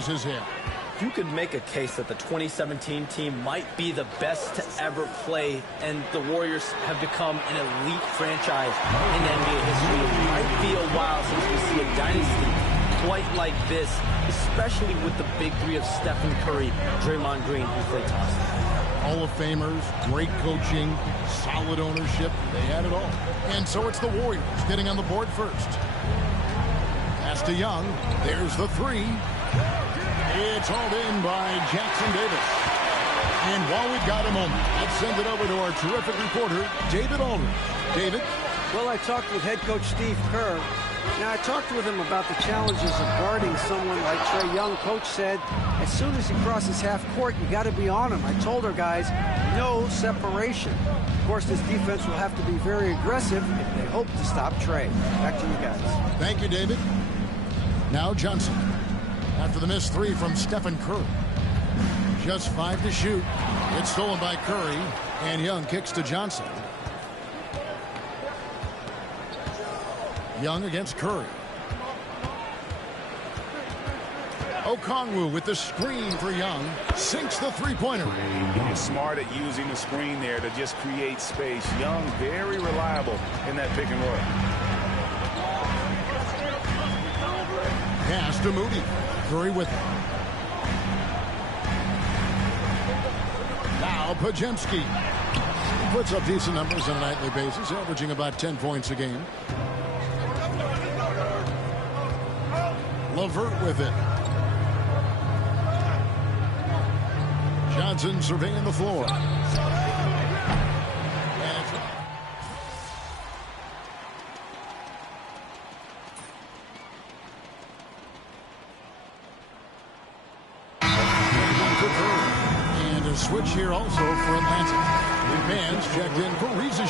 raise his head. You could make a case that the 2017 team might be the best to ever play, and the Warriors have become an elite franchise in NBA history. It might be a while since we see a dynasty quite like this, especially with the big three of Stephen Curry, Draymond Green, and Klay Thompson. Hall of Famers, great coaching, solid ownership. They had it all. And so it's the Warriors getting on the board first. Pass to Young. There's the three. It's hauled in by Jackson Davis. And while we've got a moment, let's send it over to our terrific reporter, David Aldridge. David? Well, I talked with head coach Steve Kerr. Now, I talked with him about the challenges of guarding someone like Trae Young. Coach said, as soon as he crosses half court, you got to be on him. I told our guys, no separation. Of course, this defense will have to be very aggressive if they hope to stop Trae. Back to you guys. Thank you, David. Now Johnson. After the missed three from Stephen Curry. Just 5 to shoot. It's stolen by Curry, and Young kicks to Johnson. Young against Curry. Okongwu with the screen for Young. Sinks the three-pointer. He's smart at using the screen there to just create space. Young, very reliable in that pick and roll. Pass to Moody. Curry with it. Now Podziemski. He puts up decent numbers on a nightly basis, averaging about 10 points a game. LeVert with it. Johnson surveying the floor. And a switch here also for Atlanta. The fans checked in for Riza.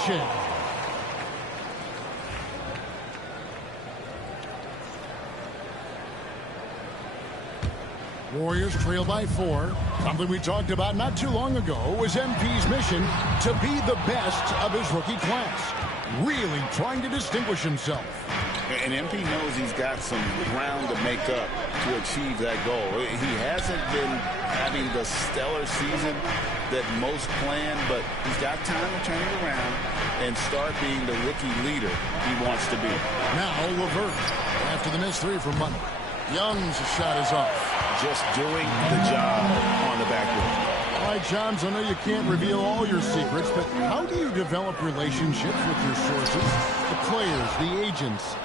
Warriors trail by 4. Something we talked about not too long ago was MP's mission to be the best of his rookie class. Really trying to distinguish himself. And MP knows he's got some ground to make up to achieve that goal. He hasn't been having the stellar season that most plan, but he's got time to turn it around and start being the rookie leader he wants to be. Now LeVert after the missed three from Monday. Young's shot is off. Just doing the job on the backboard. All right, Johns, I know you can't reveal all your secrets, but how do you develop relationships with your sources? The players, the agents,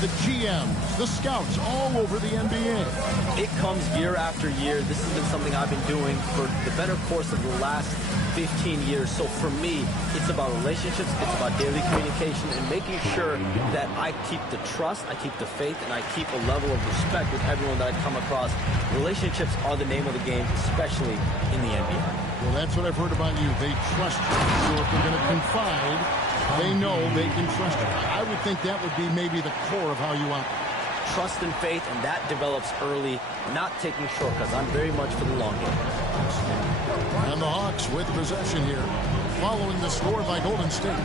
the GMs, the scouts all over the NBA. It comes year after year. This has been something I've been doing for the better course of the last 15 years. So for me, it's about relationships, it's about daily communication, and making sure that I keep the trust, I keep the faith, and I keep a level of respect with everyone that I come across. Relationships are the name of the game, especially in the NBA. Well, that's what I've heard about you. They trust you. So if they're going to confide, they know they can trust you. I would think that would be maybe the core of how you operate. Trust and faith, and that develops early, not taking shortcuts. I'm very much for the long game. And the Hawks with possession here, following the score by Golden State.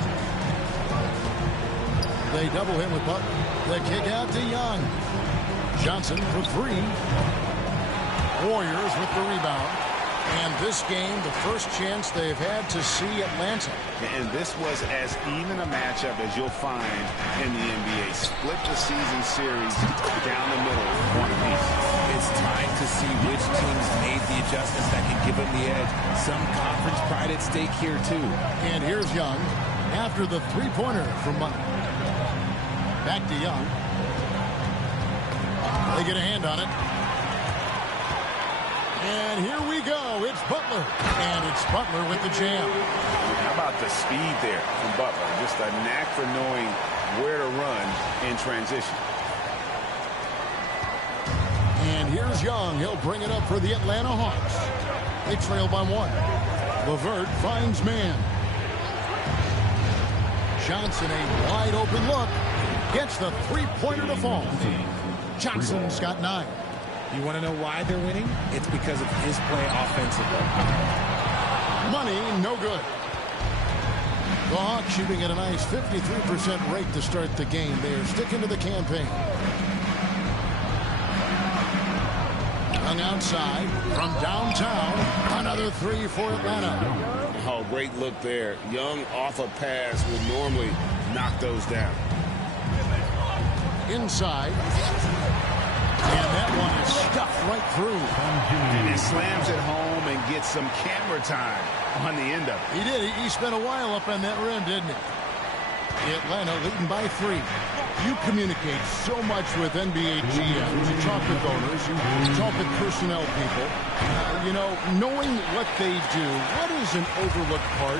They double him with Butler. The kick out to Young. Johnson for three. Warriors with the rebound. And this game, the first chance they've had to see Atlanta. And this was as even a matchup as you'll find in the NBA. Split the season series down the middle, one apiece. It's time to see which teams made the adjustments that can give them the edge. Some conference pride at stake here, too. And here's Young after the three-pointer from Money. Back to Young. They get a hand on it. And here we go. It's Butler. And it's Butler with the jam. How about the speed there from Butler? Just a knack for knowing where to run in transition. And here's Young. He'll bring it up for the Atlanta Hawks. They trail by 1. LeVert finds man. Johnson, a wide open look. Gets the three-pointer to fall. Johnson's got 9. You want to know why they're winning? It's because of his play offensively. Money, no good. The Hawks shooting at a nice 53% rate to start the game. They're sticking to the campaign. Young outside from downtown. Another three for Atlanta. Oh, great look there. Young off a pass would normally knock those down. Inside. And that one is stuffed right through. And he slams it home and gets some camera time on the end of it. He did. He spent a while up on that rim, didn't he? Atlanta leading by 3. You communicate so much with NBA GMs. You talk with owners. You talk with personnel people. You know, knowing what they do, what is an overlooked part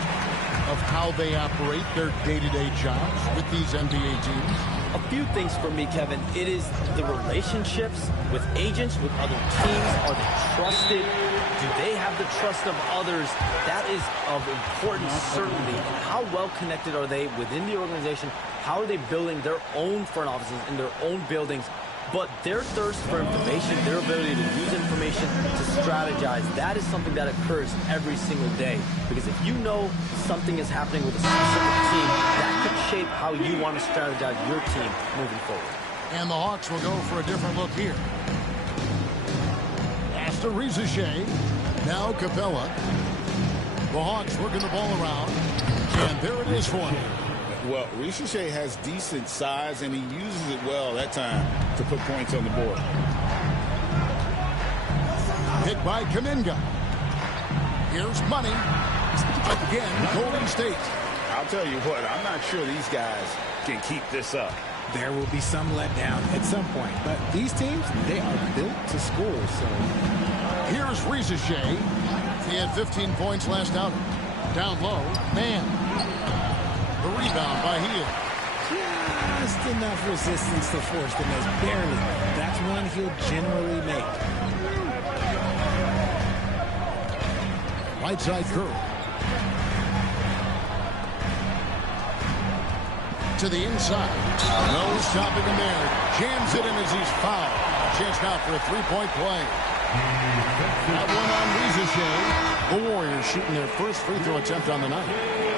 of how they operate their day-to-day jobs with these NBA teams? A few things for me, Kevin. It is the relationships with agents, with other teams. Are they trusted? Do they have the trust of others? That is of importance, certainly. And how well connected are they within the organization? How are they building their own front offices in their own buildings? But their thirst for information, their ability to use information to strategize, that is something that occurs every single day. Because if you know something is happening with a specific team, that could shape how you want to strategize your team moving forward. And the Hawks will go for a different look here. Pass to Rizachet. Now Capella. The Hawks working the ball around. And there it is for him. Well, Rizachet has decent size, and he uses it well that time to put points on the board. Hit by Kuminga. Here's Money. Again, Golden State. I'll tell you what, I'm not sure these guys can keep this up. There will be some letdown at some point, but these teams, they are built to score. So here's Rizachet. He had 15 points last outing. Down low, man. The rebound by Hield. Just enough resistance to force the miss. Barely. That's one he'll generally make. Right side curl. To the inside. No stopping him there. Jams it in as he's fouled. Chance now for a three-point play. That one on Rizachet. The Warriors shooting their first free throw attempt on the night.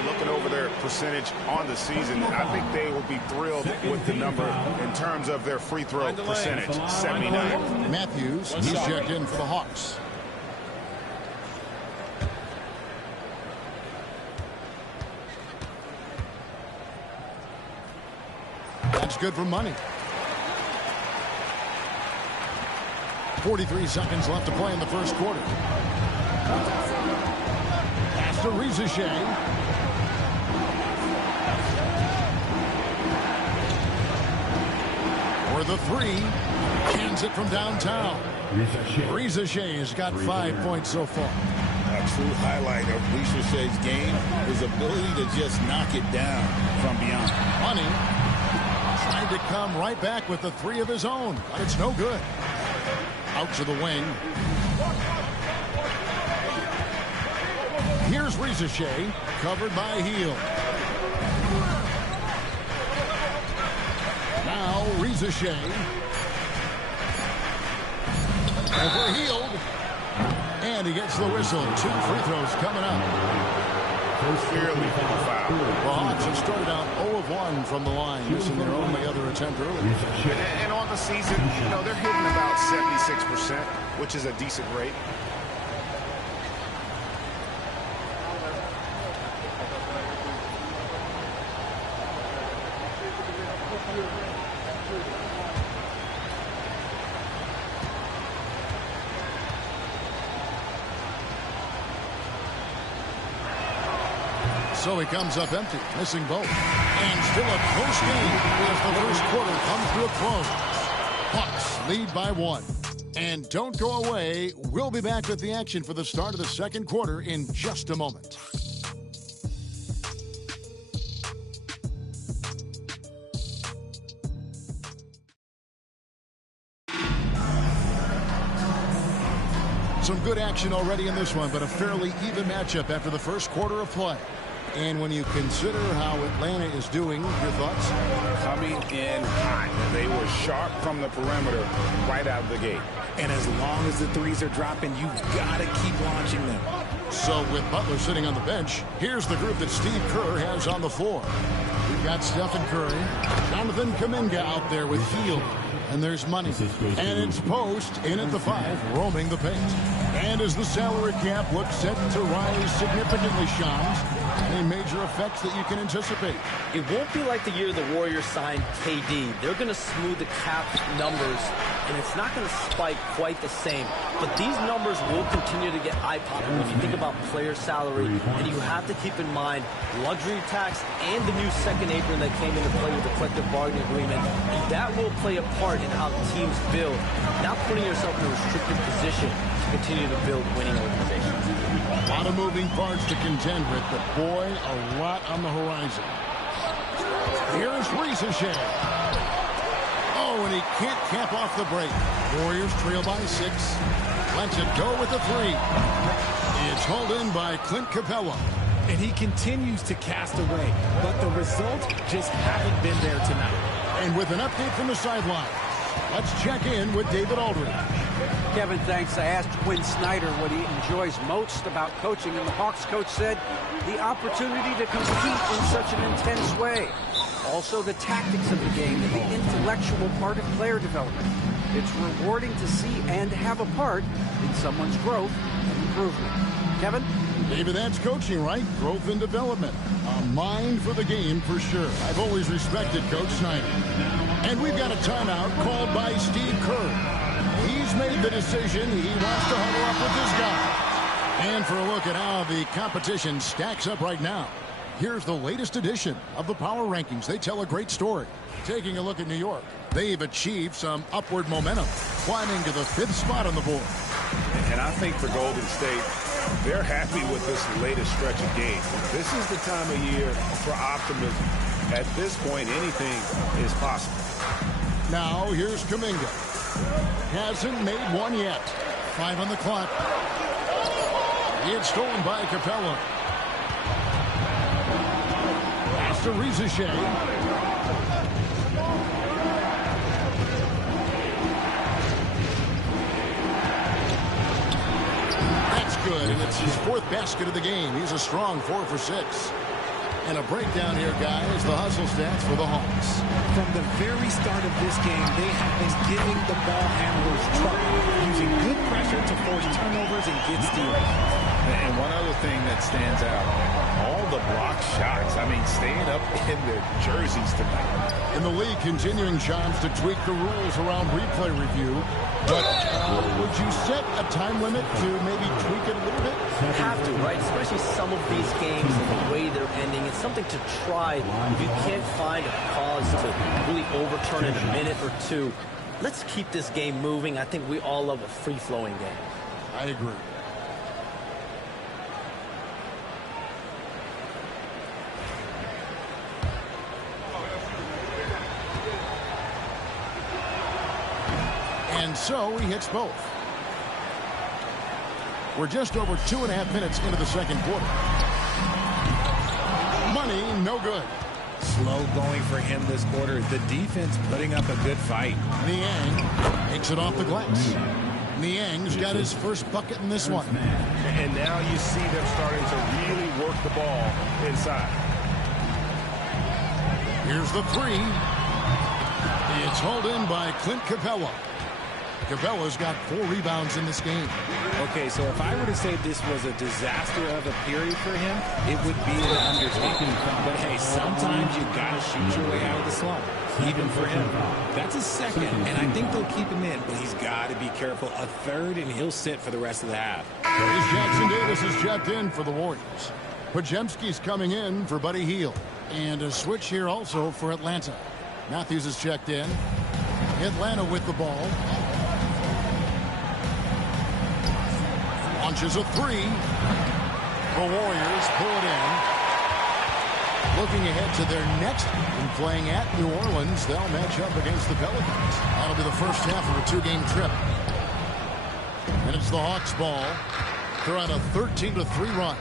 Looking over their percentage on the season, I think they will be thrilled with the number in terms of their free throw percentage, 79. Matthews, he's checked in for the Hawks. That's good for Money. 43 seconds left to play in the first quarter. Pass to Rizachet. For the three. Hands it from downtown. Rizachet has got 5 points so far. A true highlight of Rizzachet's game, his ability to just knock it down from beyond. Money trying to come right back with the three of his own, but it's no good. Out to the wing. Here's Rizachet, covered by Hield. Now Rizachet. Over Hield. And he gets the whistle. 2 free throws coming up. Clearly foul. The Hawks have started out 0 of 1 from the line, missing their only other attempt early. And on the season, you know, they're hitting about 76%, which is a decent rate. So he comes up empty, missing both. And still a close game as the first quarter comes to a close. Hawks lead by 1. And don't go away. We'll be back with the action for the start of the second quarter in just a moment. Some good action already in this one, but a fairly even matchup after the first quarter of play. And when you consider how Atlanta is doing, your thoughts? Coming in hot. They were sharp from the perimeter right out of the gate. And as long as the threes are dropping, you've got to keep launching them. So with Butler sitting on the bench, here's the group that Steve Kerr has on the floor. We've got Stephen Curry, Jonathan Kuminga out there with Hield, and there's Money. And it's Post in at the 5, roaming the paint. And as the salary cap looks set to rise significantly, Shams, any major effects that you can anticipate? It won't be like the year the Warriors signed KD. They're going to smooth the cap numbers, and it's not going to spike quite the same. But these numbers will continue to get eye-popping when you think about player salary, and you have to keep in mind luxury tax and the new second apron that came into play with the collective bargaining agreement. And that will play a part in how teams build, not putting yourself in a restricted position to continue to build winning organizations. A lot of moving parts to contend with, but boy, a lot on the horizon. Here's Ricochet. Oh, and he can't cap off the break. Warriors trail by 6. Lets it go with the 3. It's hauled in by Clint Capella. And he continues to cast away, but the results just haven't been there tonight. And with an update from the sideline, let's check in with David Aldridge. Kevin, thanks. I asked Quinn Snyder what he enjoys most about coaching, and the Hawks coach said the opportunity to compete in such an intense way. Also, the tactics of the game and the intellectual part of player development. It's rewarding to see and have a part in someone's growth and improvement. Kevin? Maybe that's coaching, right? Growth and development. A mind for the game for sure. I've always respected Coach Snyder. And we've got a timeout called by Steve Kerr. He's made the decision. He wants to huddle up with his guy. And for a look at how the competition stacks up right now, here's the latest edition of the Power Rankings. They tell a great story. Taking a look at New York, they've achieved some upward momentum, climbing to the 5th spot on the board. And I think for Golden State, they're happy with this latest stretch of games. This is the time of year for optimism. At this point, anything is possible. Now, here's Kuminga. Hasn't made one yet. 5 on the clock. It's stolen by Capella. Pass to Ricochet. That's good, and it's his 4th basket of the game. He's a strong 4 for 6. And a breakdown here, guys. The hustle stats for the Hawks. From the very start of this game, they have been giving the ball handlers trouble, using good pressure to force turnovers and get steals. And one other thing that stands out, all the block shots. I mean, staying up in their jerseys tonight. In the league, continuing Shams to tweak the rules around replay review. But would you set a time limit to maybe tweak it a little bit? You have to, right? Especially some of these games and the way they're ending. It's something to try. If you can't find a cause to really overturn in a minute or two, let's keep this game moving. I think we all love a free-flowing game. I agree. And so he hits both. We're just over 2.5 minutes into the second quarter. Money, no good. Slow going for him this quarter. The defense putting up a good fight. Niang takes it off the glass. Niang's got his first bucket in this one. And now you see them starting to really work the ball inside. Here's the 3. It's hauled in by Clint Capella. Capella's got 4 rebounds in this game. Okay, so if I were to say this was a disaster of a period for him, it would be an understatement. But hey, sometimes you got to shoot your way out of the slump, even for him. That's a second, and I think they'll keep him in, but he's got to be careful. A third, and he'll sit for the rest of the half. Curtis Jackson Davis is checked in for the Warriors. Podziemski's coming in for Buddy Hield. And a switch here also for Atlanta. Matthews is checked in. Atlanta with the ball. Launches a 3. The Warriors pull it in. Looking ahead to their next and playing at New Orleans, they'll match up against the Pelicans. That'll be the first half of a 2-game trip. And it's the Hawks ball. They're on a 13-3 run.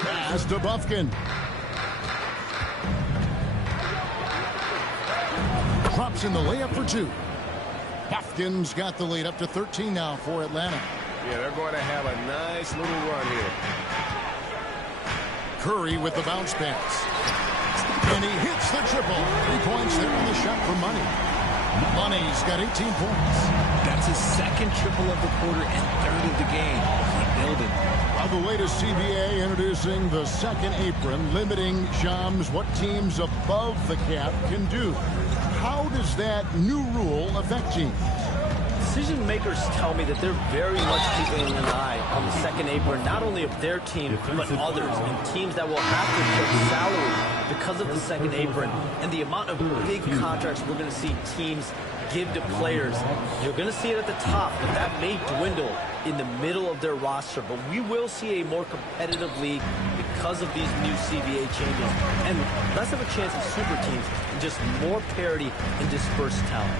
Pass to Bufkin. Drops in the layup for 2. Bufkin's got the lead up to 13 now for Atlanta. Yeah, they're going to have a nice little run here. Curry with the bounce pass. And he hits the triple. 3 points there on the shot for Money. Money's got 18 points. That's his second triple of the quarter and third of the game. Keep building. Well, the latest CBA introducing the second apron, limiting, Shams, what teams above the cap can do. How does that new rule affect teams? Decision makers tell me that they're very much keeping an eye on the second apron, not only of their team, but others, and teams that will have to pay salary because of the second apron and the amount of big contracts we're going to see teams give to players. You're going to see it at the top, but that may dwindle in the middle of their roster. But we will see a more competitive league because of these new CBA changes, and less of a chance of super teams and just more parity and dispersed talent.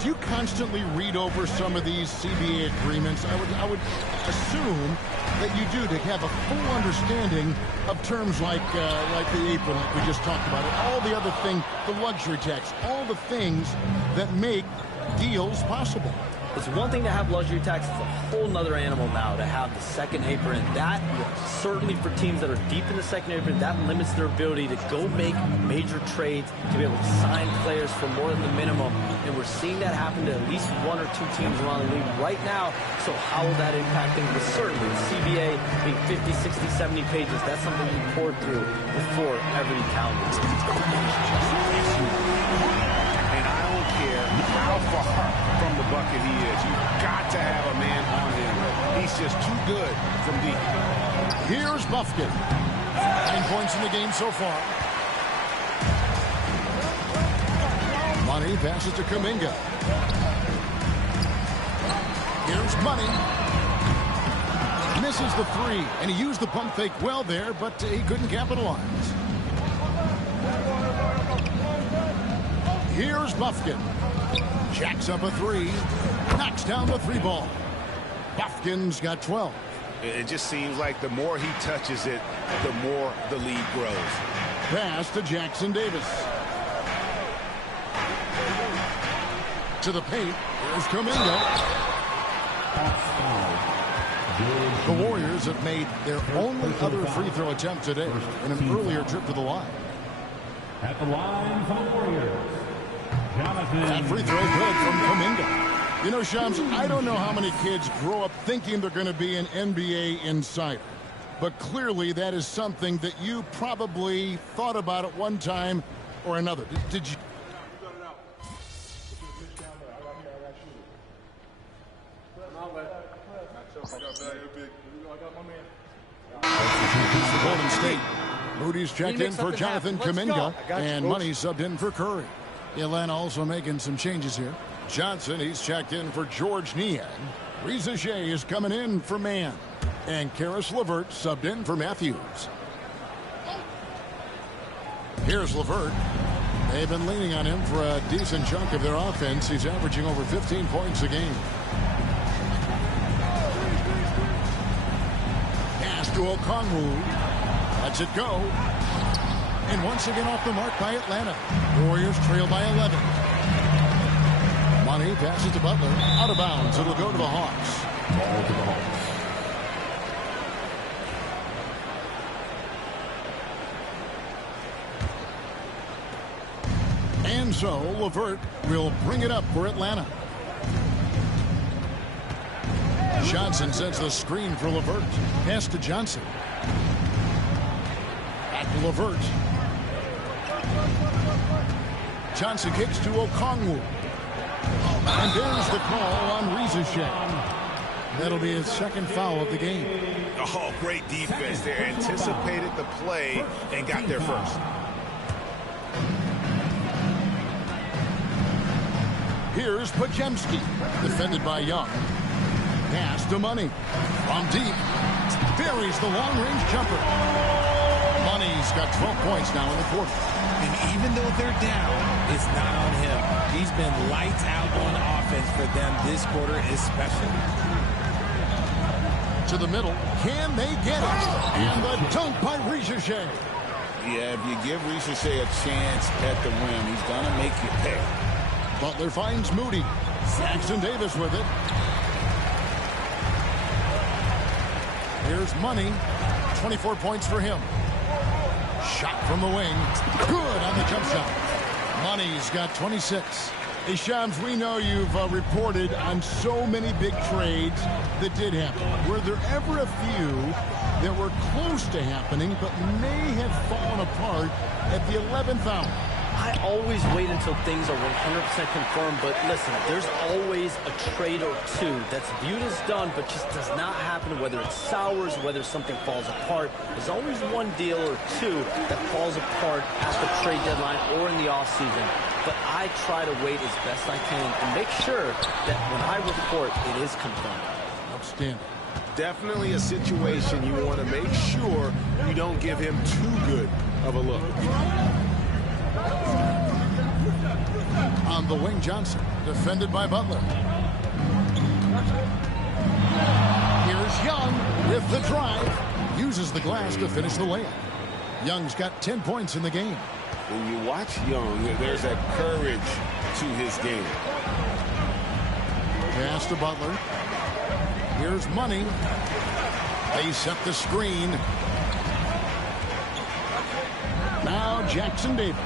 Do you constantly read over some of these CBA agreements? I would assume that you do, to have a full understanding of terms like the apron, like we just talked about, and all the other things, the luxury tax, all the things that make deals possible. It's one thing to have luxury tax. It's a whole nother animal now to have the second apron. And that, certainly for teams that are deep in the second apron, that limits their ability to go make major trades, to be able to sign players for more than the minimum. And we're seeing that happen to at least 1 or 2 teams around the league right now. So how will that impact things? But certainly, the CBA being 50, 60, 70 pages, that's something you pour through before every calendar. And I don't care how far from the bucket he is. You've got to have a man on him. He's just too good from deep. Here's Buffkin. 9 points in the game so far. Money passes to Kuminga. Here's Money. Misses the 3, and he used the pump fake well there, but he couldn't capitalize. Here's Buffkin. Jacks up a 3. Knocks down the 3 ball. Buffkin's got 12. It just seems like the more he touches it, the more the lead grows. Pass to Jackson Davis. To the paint. Here's Kuminga. The Warriors have made their only other free throw attempt today in an earlier trip to the line. At the line for the Warriors, That free throw good from Kuminga. You know, Shams, I don't know how many kids grow up thinking they're going to be an NBA insider. But clearly that is something that you probably thought about at one time or another. Did you? Golden State. Moody's checked in for Jonathan Kuminga, and Money subbed in for Curry. Atlanta also making some changes here. Johnson, he's checked in for George Niang. Reza Shea is coming in for Mann. And Karis LeVert subbed in for Matthews. Here's LeVert. They've been leaning on him for a decent chunk of their offense. He's averaging over 15 points a game. Pass to Okongwu. Lets it go. And once again off the mark by Atlanta. Warriors trail by 11. Money passes to Butler. Out of bounds. It'll go to the Hawks. Ball to the Hawks. And so LeVert will bring it up for Atlanta. Johnson sends the screen for LeVert. Pass to Johnson. Back to LeVert. Johnson kicks to Okongwu. And there's the call on Reza Shea. That'll be his second foul of the game. Oh, great defense there. Anticipated the play and got there first. Here's Podziemski, defended by Young. Pass to Money. From deep. Buries the long-range jumper. Money's got 12 points now in the quarter. And even though they're down, it's not on him. He's been lights out on offense for them this quarter especially. To the middle. Can they get it? And the dunk by Reza Shea. Yeah, if you give Reza Shea a chance at the rim, he's going to make you pay. Butler finds Moody. Jackson Davis with it. Here's Money. 24 points for him. Shot from the wing. Good on the jump shot. Money's got 26. Hey, Shams, we know you've reported on so many big trades that did happen. Were there ever a few that were close to happening but may have fallen apart at the 11th hour? I always wait until things are 100% confirmed, but listen, there's always a trade or two that's viewed as done but just does not happen, whether it sours, whether something falls apart. There's always one deal or two that falls apart at the trade deadline or in the offseason. But I try to wait as best I can and make sure that when I report, it is confirmed. Outstanding. Definitely a situation you want to make sure you don't give him too good of a look. On the wing, Johnson, defended by Butler. Here's Young with the drive. Uses the glass to finish the layup. Young's got 10 points in the game. When you watch Young, there's that courage to his game. Pass to Butler. Here's Money. They set the screen. Now Jackson Davis.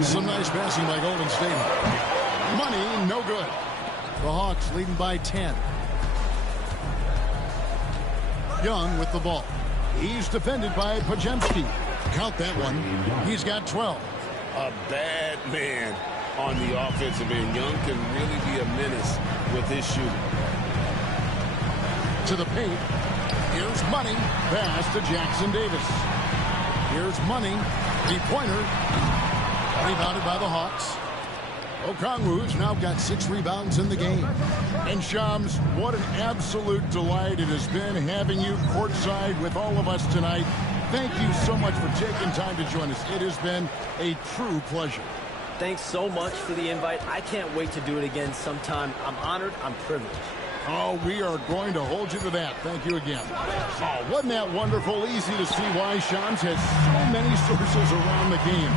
Some nice passing by Golden State. Money, no good. The Hawks leading by 10. Young with the ball. He's defended by Pajemski. Count that one. He's got 12. A bad man on the offensive end. Young can really be a menace with his shooting. To the paint. Here's Money. Pass to Jackson Davis. Here's Money. Three-pointer. Rebounded by the Hawks. Okongwu's now got 6 rebounds in the game. And Shams, what an absolute delight it has been having you courtside with all of us tonight. Thank you so much for taking time to join us. It has been a true pleasure. Thanks so much for the invite. I can't wait to do it again sometime. I'm honored. I'm privileged. Oh, we are going to hold you to that. Thank you again. Oh, wasn't that wonderful? Easy to see why Shams has so many sources around the game.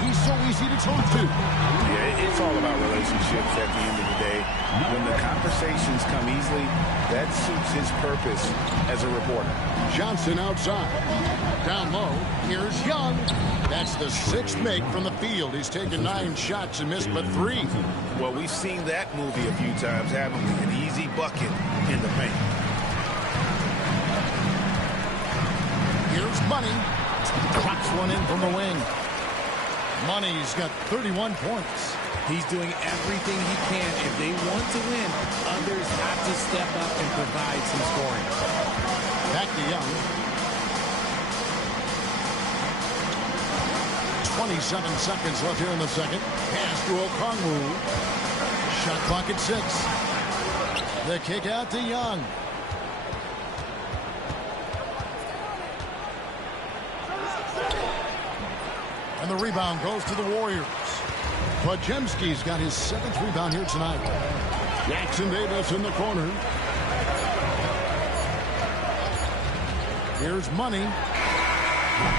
He's so easy to talk to. Yeah, it's all about relationships at the end of the day. When the conversations come easily, that suits his purpose as a reporter. Johnson outside. Down low. Here's Young. That's the 6th make from the field. He's taken 9 shots and missed but 3. Well, we've seen that movie a few times, haven't we? An easy bucket in the paint. Here's Money. Drops one in from the wing. Money's got 31 points. He's doing everything he can. If they want to win, others have to step up and provide some scoring. Back to Young. 27 seconds left here in the second. Pass to Okongwu. Shot clock at 6. The kick out to Young. And the rebound goes to the Warriors. Pajemski's got his 7th rebound here tonight. Jackson Davis in the corner. Here's Money.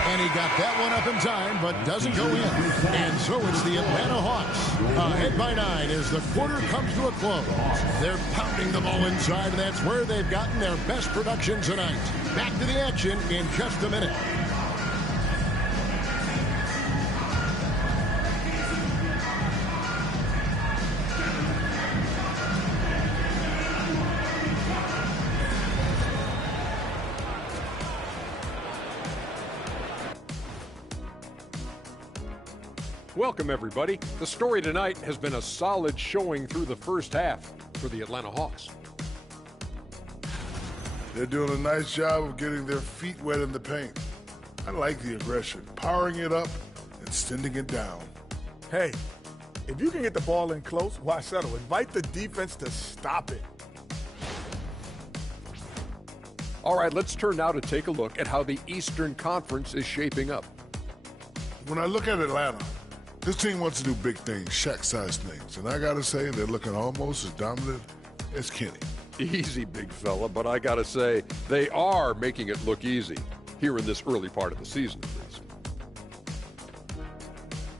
And he got that one up in time, but doesn't go in. And so it's the Atlanta Hawks ahead by 9 as the quarter comes to a close. They're pounding the ball inside, and that's where they've gotten their best production tonight. Back to the action in just a minute. Welcome, everybody. The story tonight has been a solid showing through the first half for the Atlanta Hawks. They're doing a nice job of getting their feet wet in the paint. I like the aggression, powering it up and sending it down. Hey, if you can get the ball in close, why settle? Invite the defense to stop it. All right, let's turn now to take a look at how the Eastern Conference is shaping up. When I look at Atlanta, this team wants to do big things, Shaq-sized things. And I got to say, they're looking almost as dominant as Kenny. Easy, big fella, but I got to say, they are making it look easy here in this early part of the season, at least.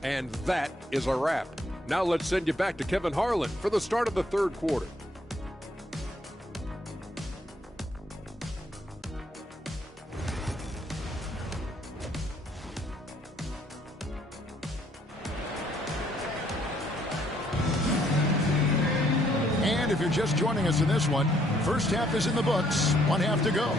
And that is a wrap. Now let's send you back to Kevin Harlan for the start of the third quarter. if you're just joining us in this one. First half is in the books. 1 half to go.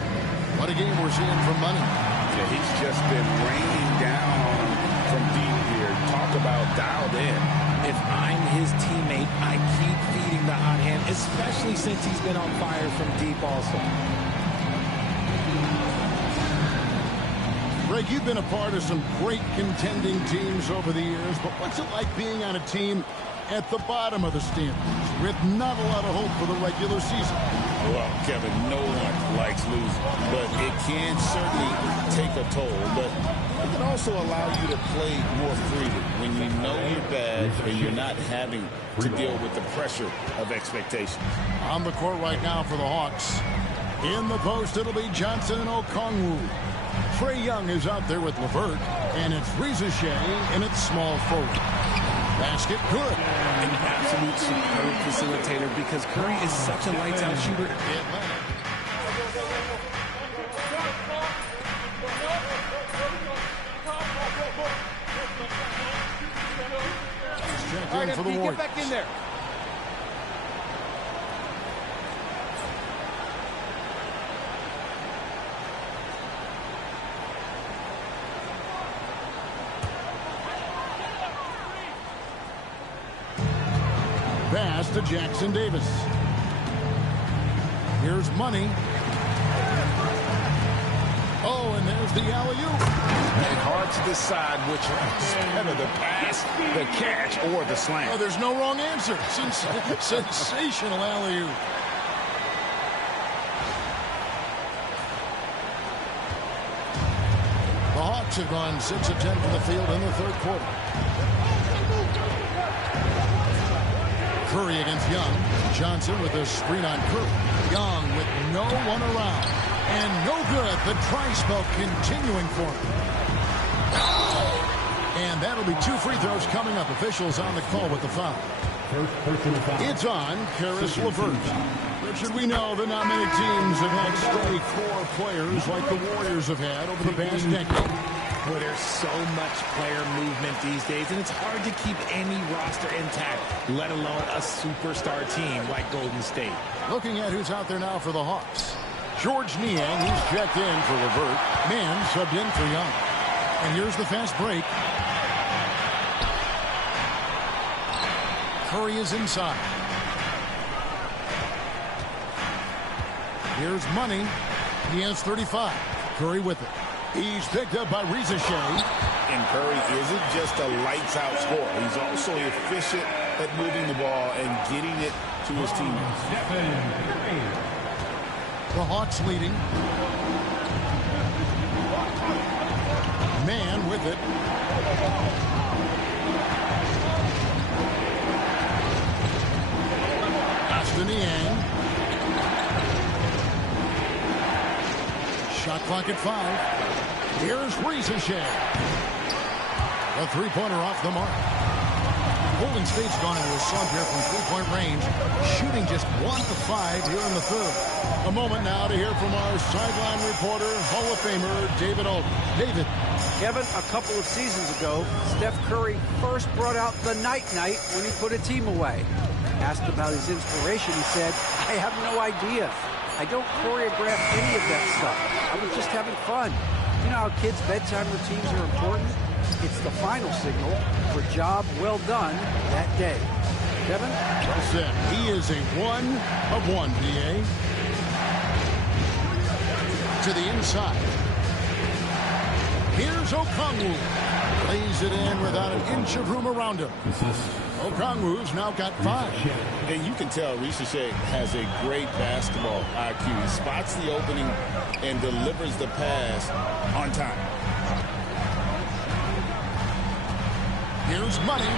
What a game we're seeing from Money. Yeah, he's just been raining down on him from deep here. Talk about dialed in. If I'm his teammate, I keep feeding the hot hand, especially since he's been on fire from deep also. Greg, you've been a part of some great contending teams over the years, but what's it like being on a team at the bottom of the standings with not a lot of hope for the regular season? Well, Kevin, no one likes losing, but it can certainly take a toll. But it can also allow you to play more freely when you know you're bad and you're not having to deal with the pressure of expectations. On the court right now for the Hawks. In the post, it'll be Johnson and Okongwu. Trae Young is out there with LeVert, and it's Reza Shea in its small forward. Basket good. An absolute superb facilitator because Curry is such a lights-out shooter. Check in for the Warriors. Get back in there. Pass to Jackson Davis. Here's Money. Oh, and there's the alley-oop. And hard to decide which is better, the pass, the catch, or the slam. Oh, there's no wrong answer. Sensational alley-oop. The Hawks have gone 6 of 10 from the field in the third quarter. Curry against Young. Johnson with a screen on Curry. Young with no one around. And no good. The try spell continuing for him. And that'll be 2 free throws coming up. Officials on the call with the foul. It's on Karis LeVert. Richard, we know that not many teams have had steady core players like the Warriors have had over the past decade. Well, there's so much player movement these days, and it's hard to keep any roster intact, let alone a superstar team like Golden State. Looking at who's out there now for the Hawks. George Niang, he's checked in for LeVert. Mann subbed in for Young. And here's the fast break. Curry is inside. Here's Money. He has 35. Curry with it. He's picked up by Reza Shea. And Curry isn't just a lights-out scorer. He's also efficient at moving the ball and getting it to his teammates. The Hawks leading. Mann with it. Austin Niang. Shot clock at 5. Here's Reza Shea. A three-pointer off the mark. Golden State's gone into a slump here from three-point range, shooting just 1 of 5 here in the third. A moment now to hear from our sideline reporter, Hall of Famer David Aldridge. David. Kevin, a couple of seasons ago, Steph Curry first brought out the night-night when he put a team away. Asked about his inspiration, he said, "I have no idea. I don't choreograph any of that stuff. I was just having fun." You know how kids' bedtime routines are important? It's the final signal for job well done that day. Kevin? Well said. He is a 1 of 1, PA. To the inside. Here's Okongwu. Lays it in without an inch of room around him. Okongwu's now got 5. And you can tell Reza Shea has a great basketball IQ. He spots the opening and delivers the pass on time. Here's Money.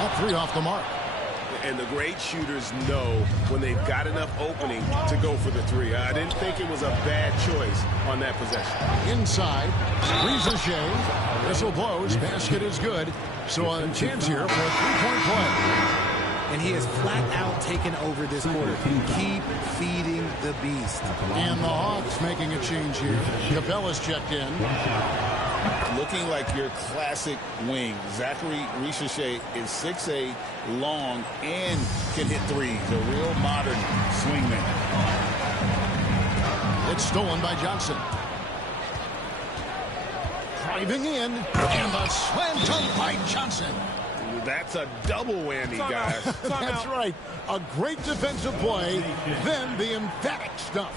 All 3 off the mark. And the great shooters know when they've got enough opening to go for the 3. I didn't think it was a bad choice on that possession. Inside, Reza Shea. Whistle blows. Basket is good. So a chance here for a 3-point play. And he has flat out taken over this quarter. Keep feeding the beast. And the Hawks making a change here. Capella's checked in. Looking like your classic wing. Zachary Richichet is 6'8", long, and can hit threes. A real modern swingman. It's stolen by Johnson. Driving in, and the slam dunk by Johnson. That's a double whammy, guys. That's right. A great defensive play, then the emphatic stuff.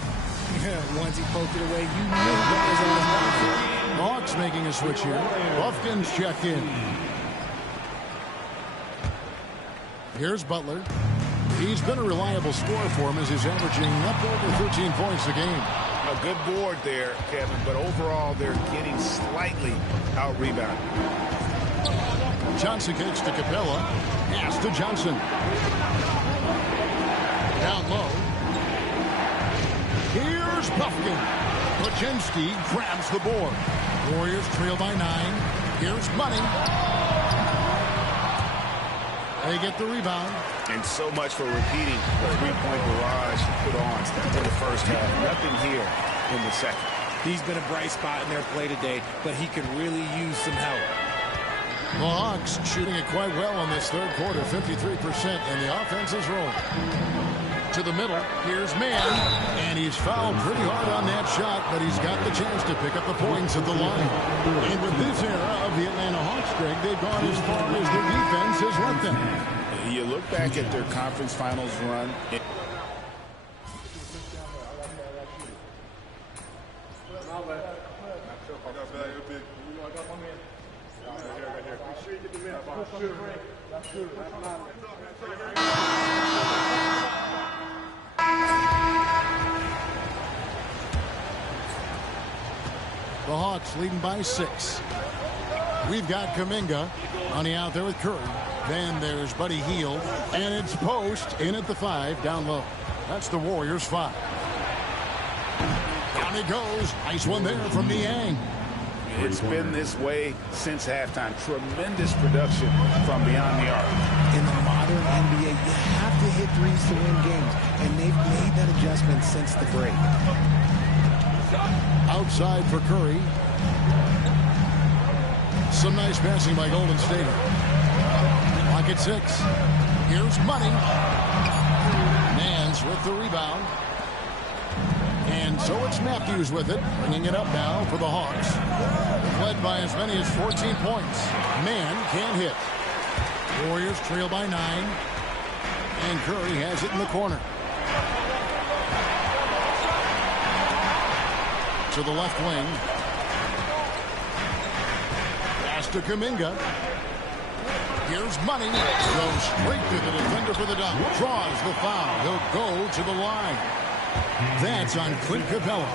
Once he poked it away, you knew that was on his back. The Hawks making a switch here. Buffkin's checked in. Here's Butler. He's been a reliable scorer for him as he's averaging up over 13 points a game. A good board there, Kevin, but overall they're getting slightly out-rebounded. Johnson kicks to Capella. Pass to Johnson. Down low. Here's Buffkin. Kuczynski grabs the board. Warriors trail by 9. Here's Money. They get the rebound. And so much for repeating the three-point barrage he put on in the first half. Nothing here in the second. He's been a bright spot in their play today, but he could really use some help. The Hawks shooting it quite well in this third quarter, 53%, and the offense is rolling. To the middle, here's Mann, and he's fouled pretty hard on that shot, but he's got the chance to pick up the points at the line. And with this era of the Atlanta Hawks, Greg, they've gone as far as their defense has let them. You look back at their conference finals run. The Hawks leading by 6. We've got Kuminga on the out there with Curry. Then there's Buddy Hield, and it's Post in at the 5 down low. That's the Warriors 5. Down he goes. Nice one there from Niang. It's been this way since halftime. Tremendous production from beyond the arc. In the modern NBA, you have to hit threes to win games, and they've made that adjustment since the break. Outside for Curry. Some nice passing by Golden State. Lock at 6. Here's Money. Nance with the rebound. And so it's Matthews with it, bringing it up now for the Hawks. Led by as many as 14 points. Mann can't hit. Warriors trail by 9. And Curry has it in the corner. To the left wing. Pass to Kuminga. Here's Money. Goes straight to the defender for the dunk. Draws the foul. He'll go to the line. That's on Clint Capella.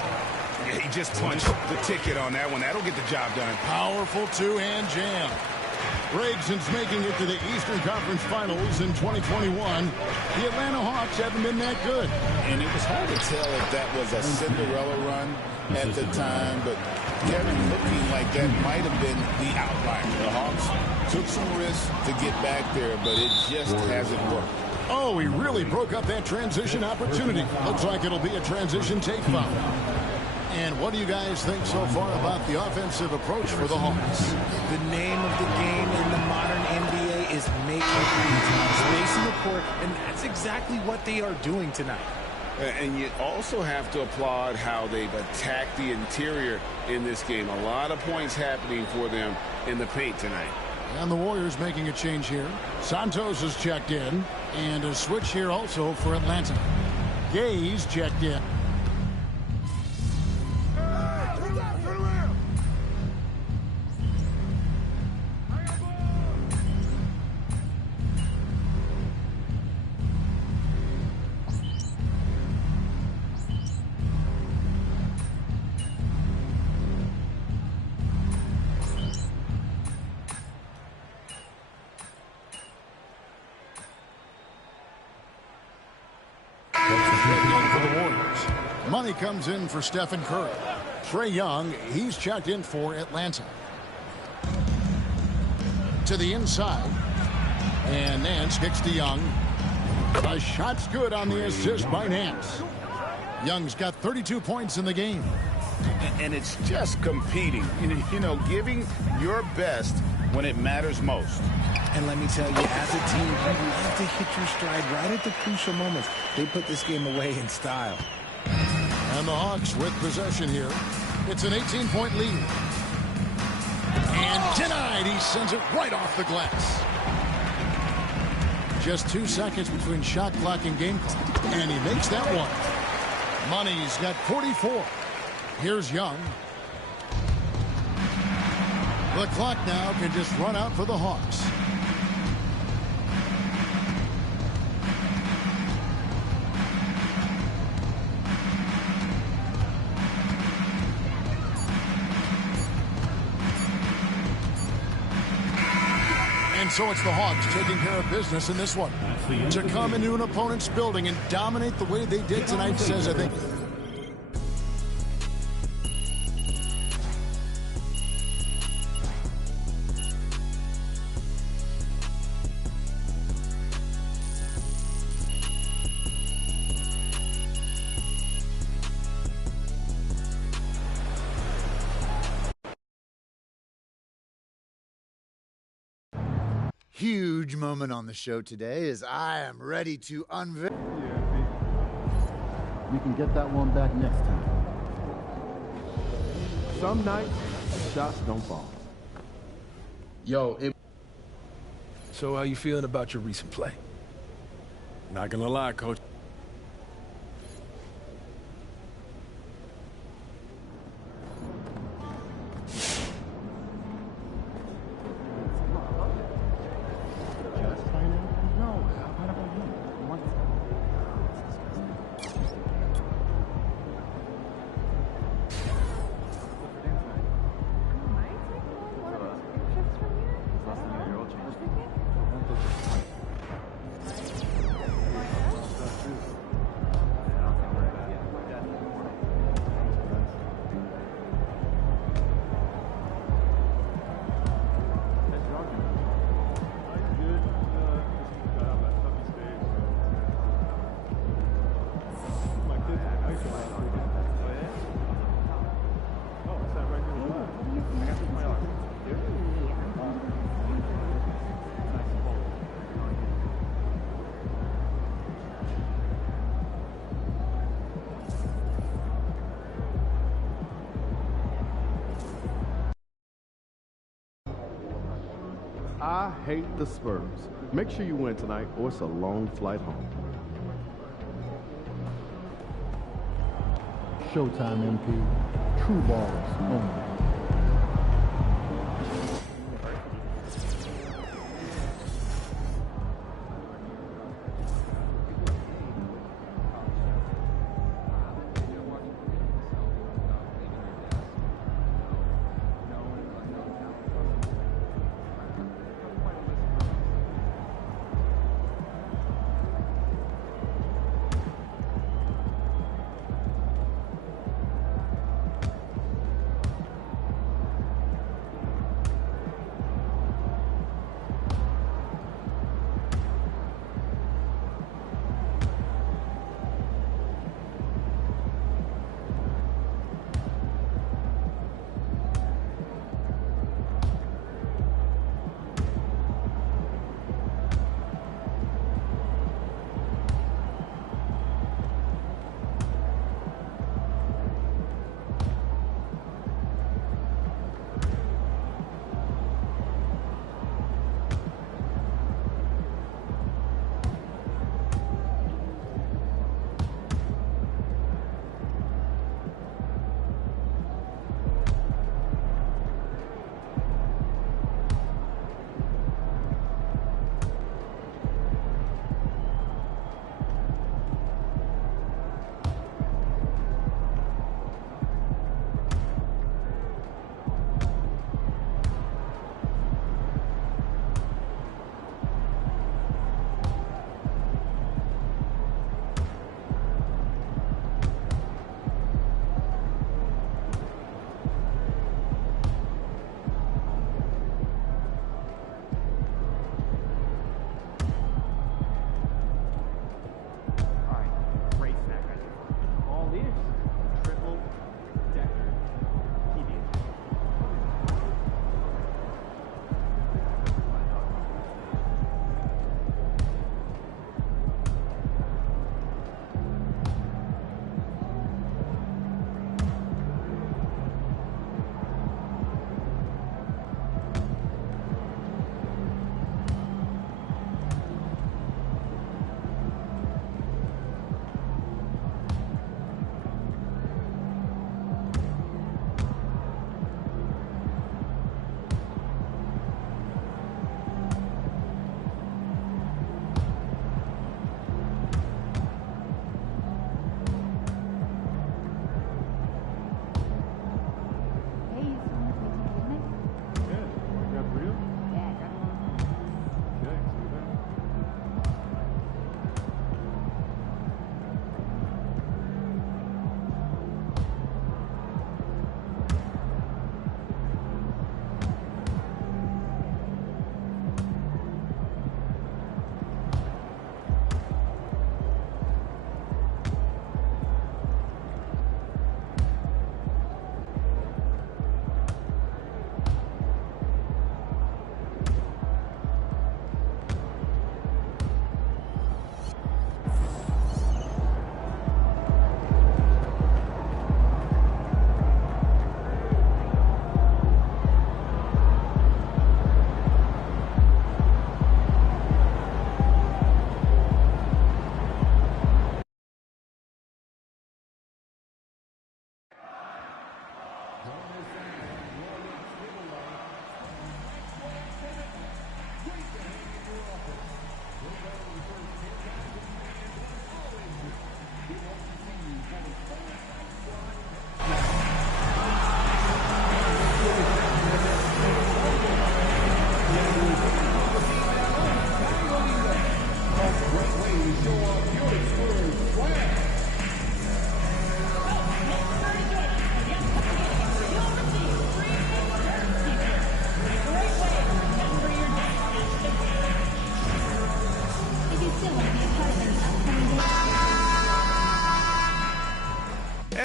Yeah, he just punched the ticket on that one. That'll get the job done. Powerful two-hand jam. Greg, since making it to the Eastern Conference Finals in 2021, the Atlanta Hawks haven't been that good. And it was hard to tell if that was a Cinderella run at the time, but Kevin, looking like that might have been the outlier. The Hawks took some risks to get back there, but it just hasn't worked. Oh, he really broke up that transition opportunity. Looks like it'll be a transition take foul. And what do you guys think so far about the offensive approach for the Hawks? The name of the game in the modern NBA is making threes, spacing the court, and that's exactly what they are doing tonight. And you also have to applaud how they've attacked the interior in this game. A lot of points happening for them in the paint tonight. And the Warriors making a change here. Santos is checked in. And a switch here also for Atlanta. Gay's checked in. Money comes in for Stephen Curry. Trae Young, he's checked in for Atlanta. To the inside. And Nance kicks to Young. The shot's good on the assist by Nance. Young's got 32 points in the game. And it's just competing, you know, giving your best when it matters most. And let me tell you, as a team, you love to hit your stride right at the crucial moments. They put this game away in style. And the Hawks with possession here. It's an 18-point lead. And denied. He sends it right off the glass. Just 2 seconds between shot clock and game clock. And he makes that one. Money's got 44. Here's Young. The clock now can just run out for the Hawks. And so it's the Hawks taking care of business in this one. To come into an opponent's building and dominate the way they did tonight says, I think, huge moment on the show today as I am ready to unveil. We can get that one back next time. Some nights, the shots don't fall. So how you feeling about your recent play? Not gonna lie, Coach. I hate the Spurs. Make sure you win tonight or it's a long flight home. Showtime, MP. True balls only.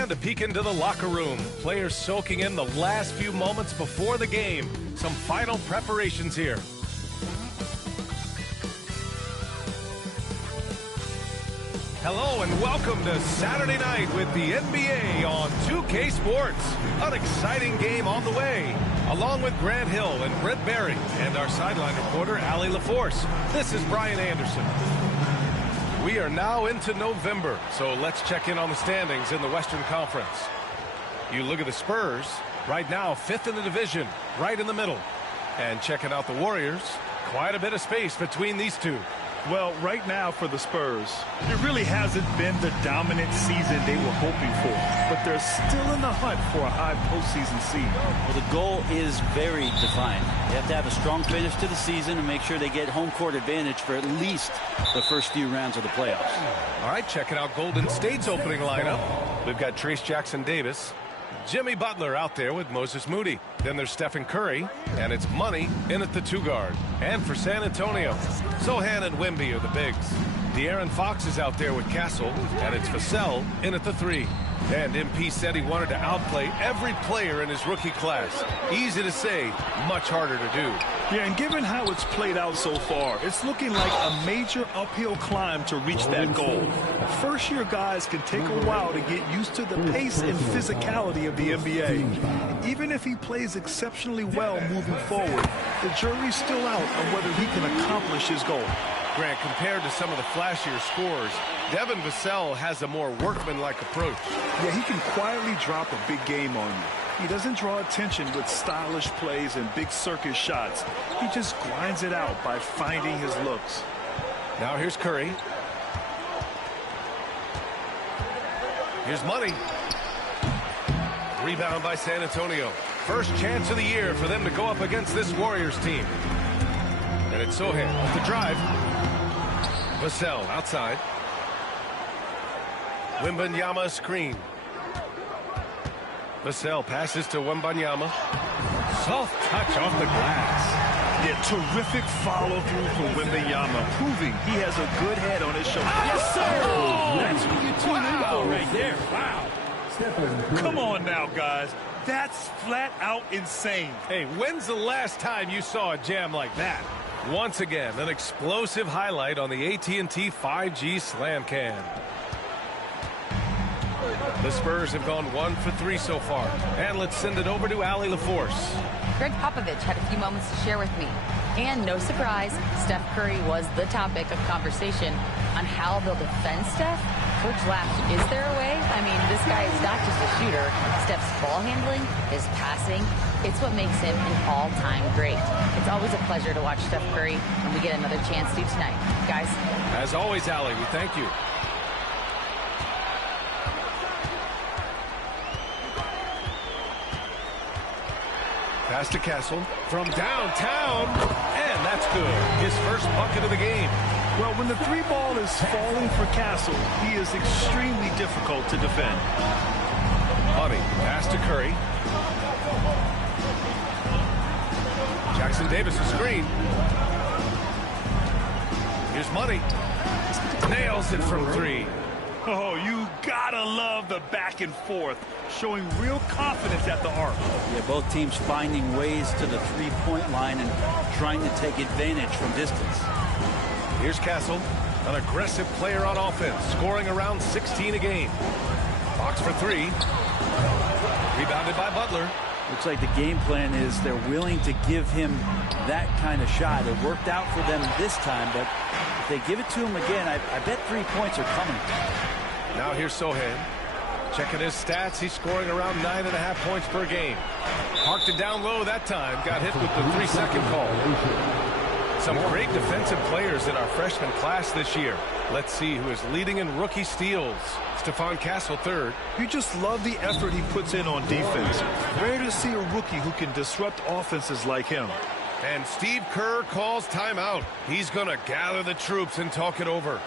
And a peek into the locker room. Players soaking in the last few moments before the game. Some final preparations here. Hello and welcome to Saturday night with the NBA on 2K Sports. An exciting game on the way. Along with Grant Hill and Brent Barry and our sideline reporter, Allie LaForce. This is Brian Anderson. We are now into November, so let's check in on the standings in the Western Conference. You look at the Spurs, right now 5th in the division, right in the middle. And checking out the Warriors, quite a bit of space between these two. Well, right now for the Spurs, it really hasn't been the dominant season they were hoping for, but they're still in the hunt for a high postseason seed. Well, the goal is very defined. They have to have a strong finish to the season and make sure they get home court advantage for at least the first few rounds of the playoffs. All right, checking out Golden State's opening lineup. We've got Trace Jackson-Davis, Jimmy Butler out there with Moses Moody. Then there's Stephen Curry, and it's Money in at the 2 guard. And for San Antonio, Sohan and Wemby are the bigs. De'Aaron Fox is out there with Castle, and it's Vassell in at the 3. And MP said he wanted to outplay every player in his rookie class. Easy to say, much harder to do. Yeah, and given how it's played out so far, it's looking like a major uphill climb to reach that goal. First-year guys can take a while to get used to the pace and physicality of the NBA. Even if he plays exceptionally well moving forward, the jury's still out on whether he can accomplish his goal. Grant, compared to some of the flashier scorers, Devin Vassell has a more workmanlike approach. Yeah, he can quietly drop a big game on you. He doesn't draw attention with stylish plays and big circus shots. He just grinds it out by finding his looks. Now here's Curry. Here's Money. Rebound by San Antonio. First chance of the year for them to go up against this Warriors team. And it's Sohan off the drive. Vassell outside. Wembanyama screen. Vassell passes to Wembanyama. Soft touch off the glass. Yeah, terrific follow-through from Wembanyama, proving he has a good head on his shoulder. Yes, sir! Oh, that's what you tune in for right there. Wow. Come on now, guys. That's flat out insane. Hey, when's the last time you saw a jam like that? Once again, an explosive highlight on the AT&T 5G Slam Cam. The Spurs have gone 1 for 3 so far. And let's send it over to Allie LaForce. Greg Popovich had a few moments to share with me. And no surprise, Steph Curry was the topic of conversation on how they'll defend Steph. Coach laughed, is there a way? I mean, this guy is not just a shooter. Steph's ball handling, his passing, it's what makes him an all-time great. It's always a pleasure to watch Steph Curry, and we get another chance to tonight. Guys. As always, Allie, we thank you. Pass to Castle from downtown, and that's good. His first bucket of the game. Well, when the 3 ball is falling for Castle, he is extremely difficult to defend. Money, pass to Curry. Jackson-Davis, a screen. Here's Money. Nails it from 3. Oh, you gotta love the back and forth, showing real confidence at the arc. Yeah, both teams finding ways to the 3-point line and trying to take advantage from distance. Here's Castle, an aggressive player on offense, scoring around 16 a game. Fox for 3. Rebounded by Butler. Looks like the game plan is they're willing to give him that kind of shot. It worked out for them this time, but if they give it to him again, I bet 3 points are coming. Now here's Sohan. Checking his stats, he's scoring around 9.5 points per game. Parked it down low that time. Got hit with the 3-second call. Some great defensive players in our freshman class this year. Let's see who is leading in rookie steals. Stephon Castle, 3rd. You just love the effort he puts in on defense. Rare to see a rookie who can disrupt offenses like him. And Steve Kerr calls timeout. He's going to gather the troops and talk it over.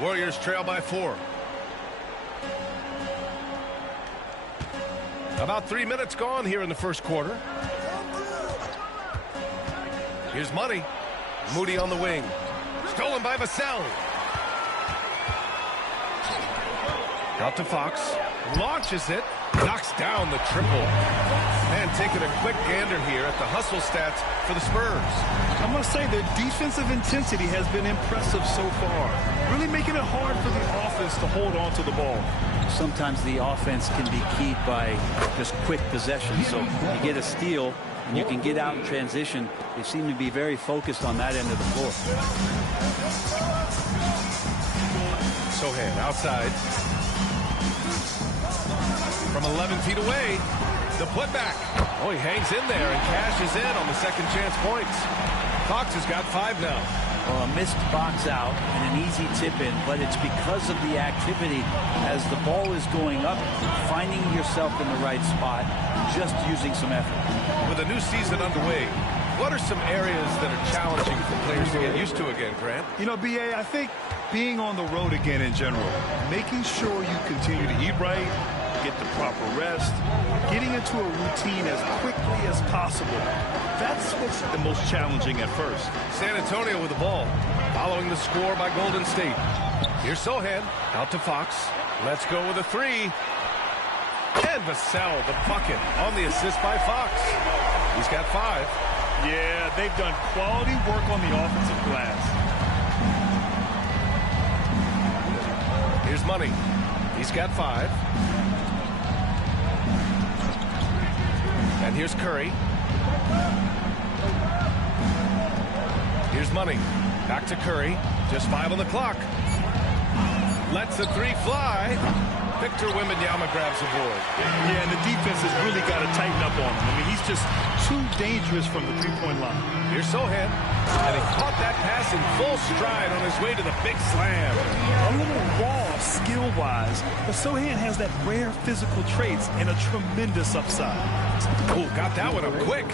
Warriors trail by 4. About 3 minutes gone here in the first quarter. Here's Money. Moody on the wing. Stolen by Vassell. Out to Fox. Launches it. Knocks down the triple. And taking a quick gander here at the hustle stats for the Spurs. I must say their defensive intensity has been impressive so far. Really making it hard for the offense to hold on to the ball. Sometimes the offense can be keyed by just quick possession. So you get a steal and you can get out in transition. They seem to be very focused on that end of the floor. Sohan outside. From 11 feet away, the putback. Oh, he hangs in there and cashes in on the second chance points. Fox has got 5 now. Well, a missed box out and an easy tip in, but it's because of the activity as the ball is going up, finding yourself in the right spot, just using some effort. With a new season underway, what are some areas that are challenging for players to get used to again, Grant? You know, B.A., I think being on the road again in general, making sure you continue to eat right, get the proper rest, getting into a routine as quickly as possible. That's what's the most challenging at first. San Antonio with the ball, following the score by Golden State. Here's Sohan, out to Fox. Let's go with a 3. And Vassell, the bucket, on the assist by Fox. He's got 5. Yeah, they've done quality work on the offensive glass. Here's Money. He's got 5. And here's Curry. Here's Money. Back to Curry. Just 5 on the clock. Lets the 3 fly. Victor Wembanyama grabs the board. Yeah, and the defense has really got to tighten up on him. I mean, he's just too dangerous from the three-point line. Here's Sohan. And he caught that pass in full stride on his way to the big slam. A little raw skill-wise, but Sohan has that rare physical traits and a tremendous upside. Oh, got that one up quick.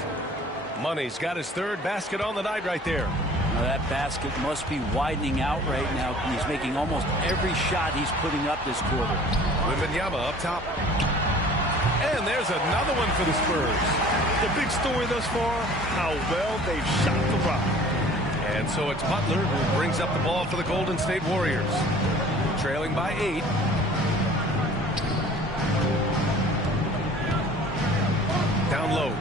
Money's got his 3rd basket on the night right there. Now that basket must be widening out right now. He's making almost every shot he's putting up this quarter. Wembanyama up top. And there's another one for the Spurs. The big story thus far, how well they've shot the rock. And so it's Butler who brings up the ball for the Golden State Warriors. Trailing by 8. Down low.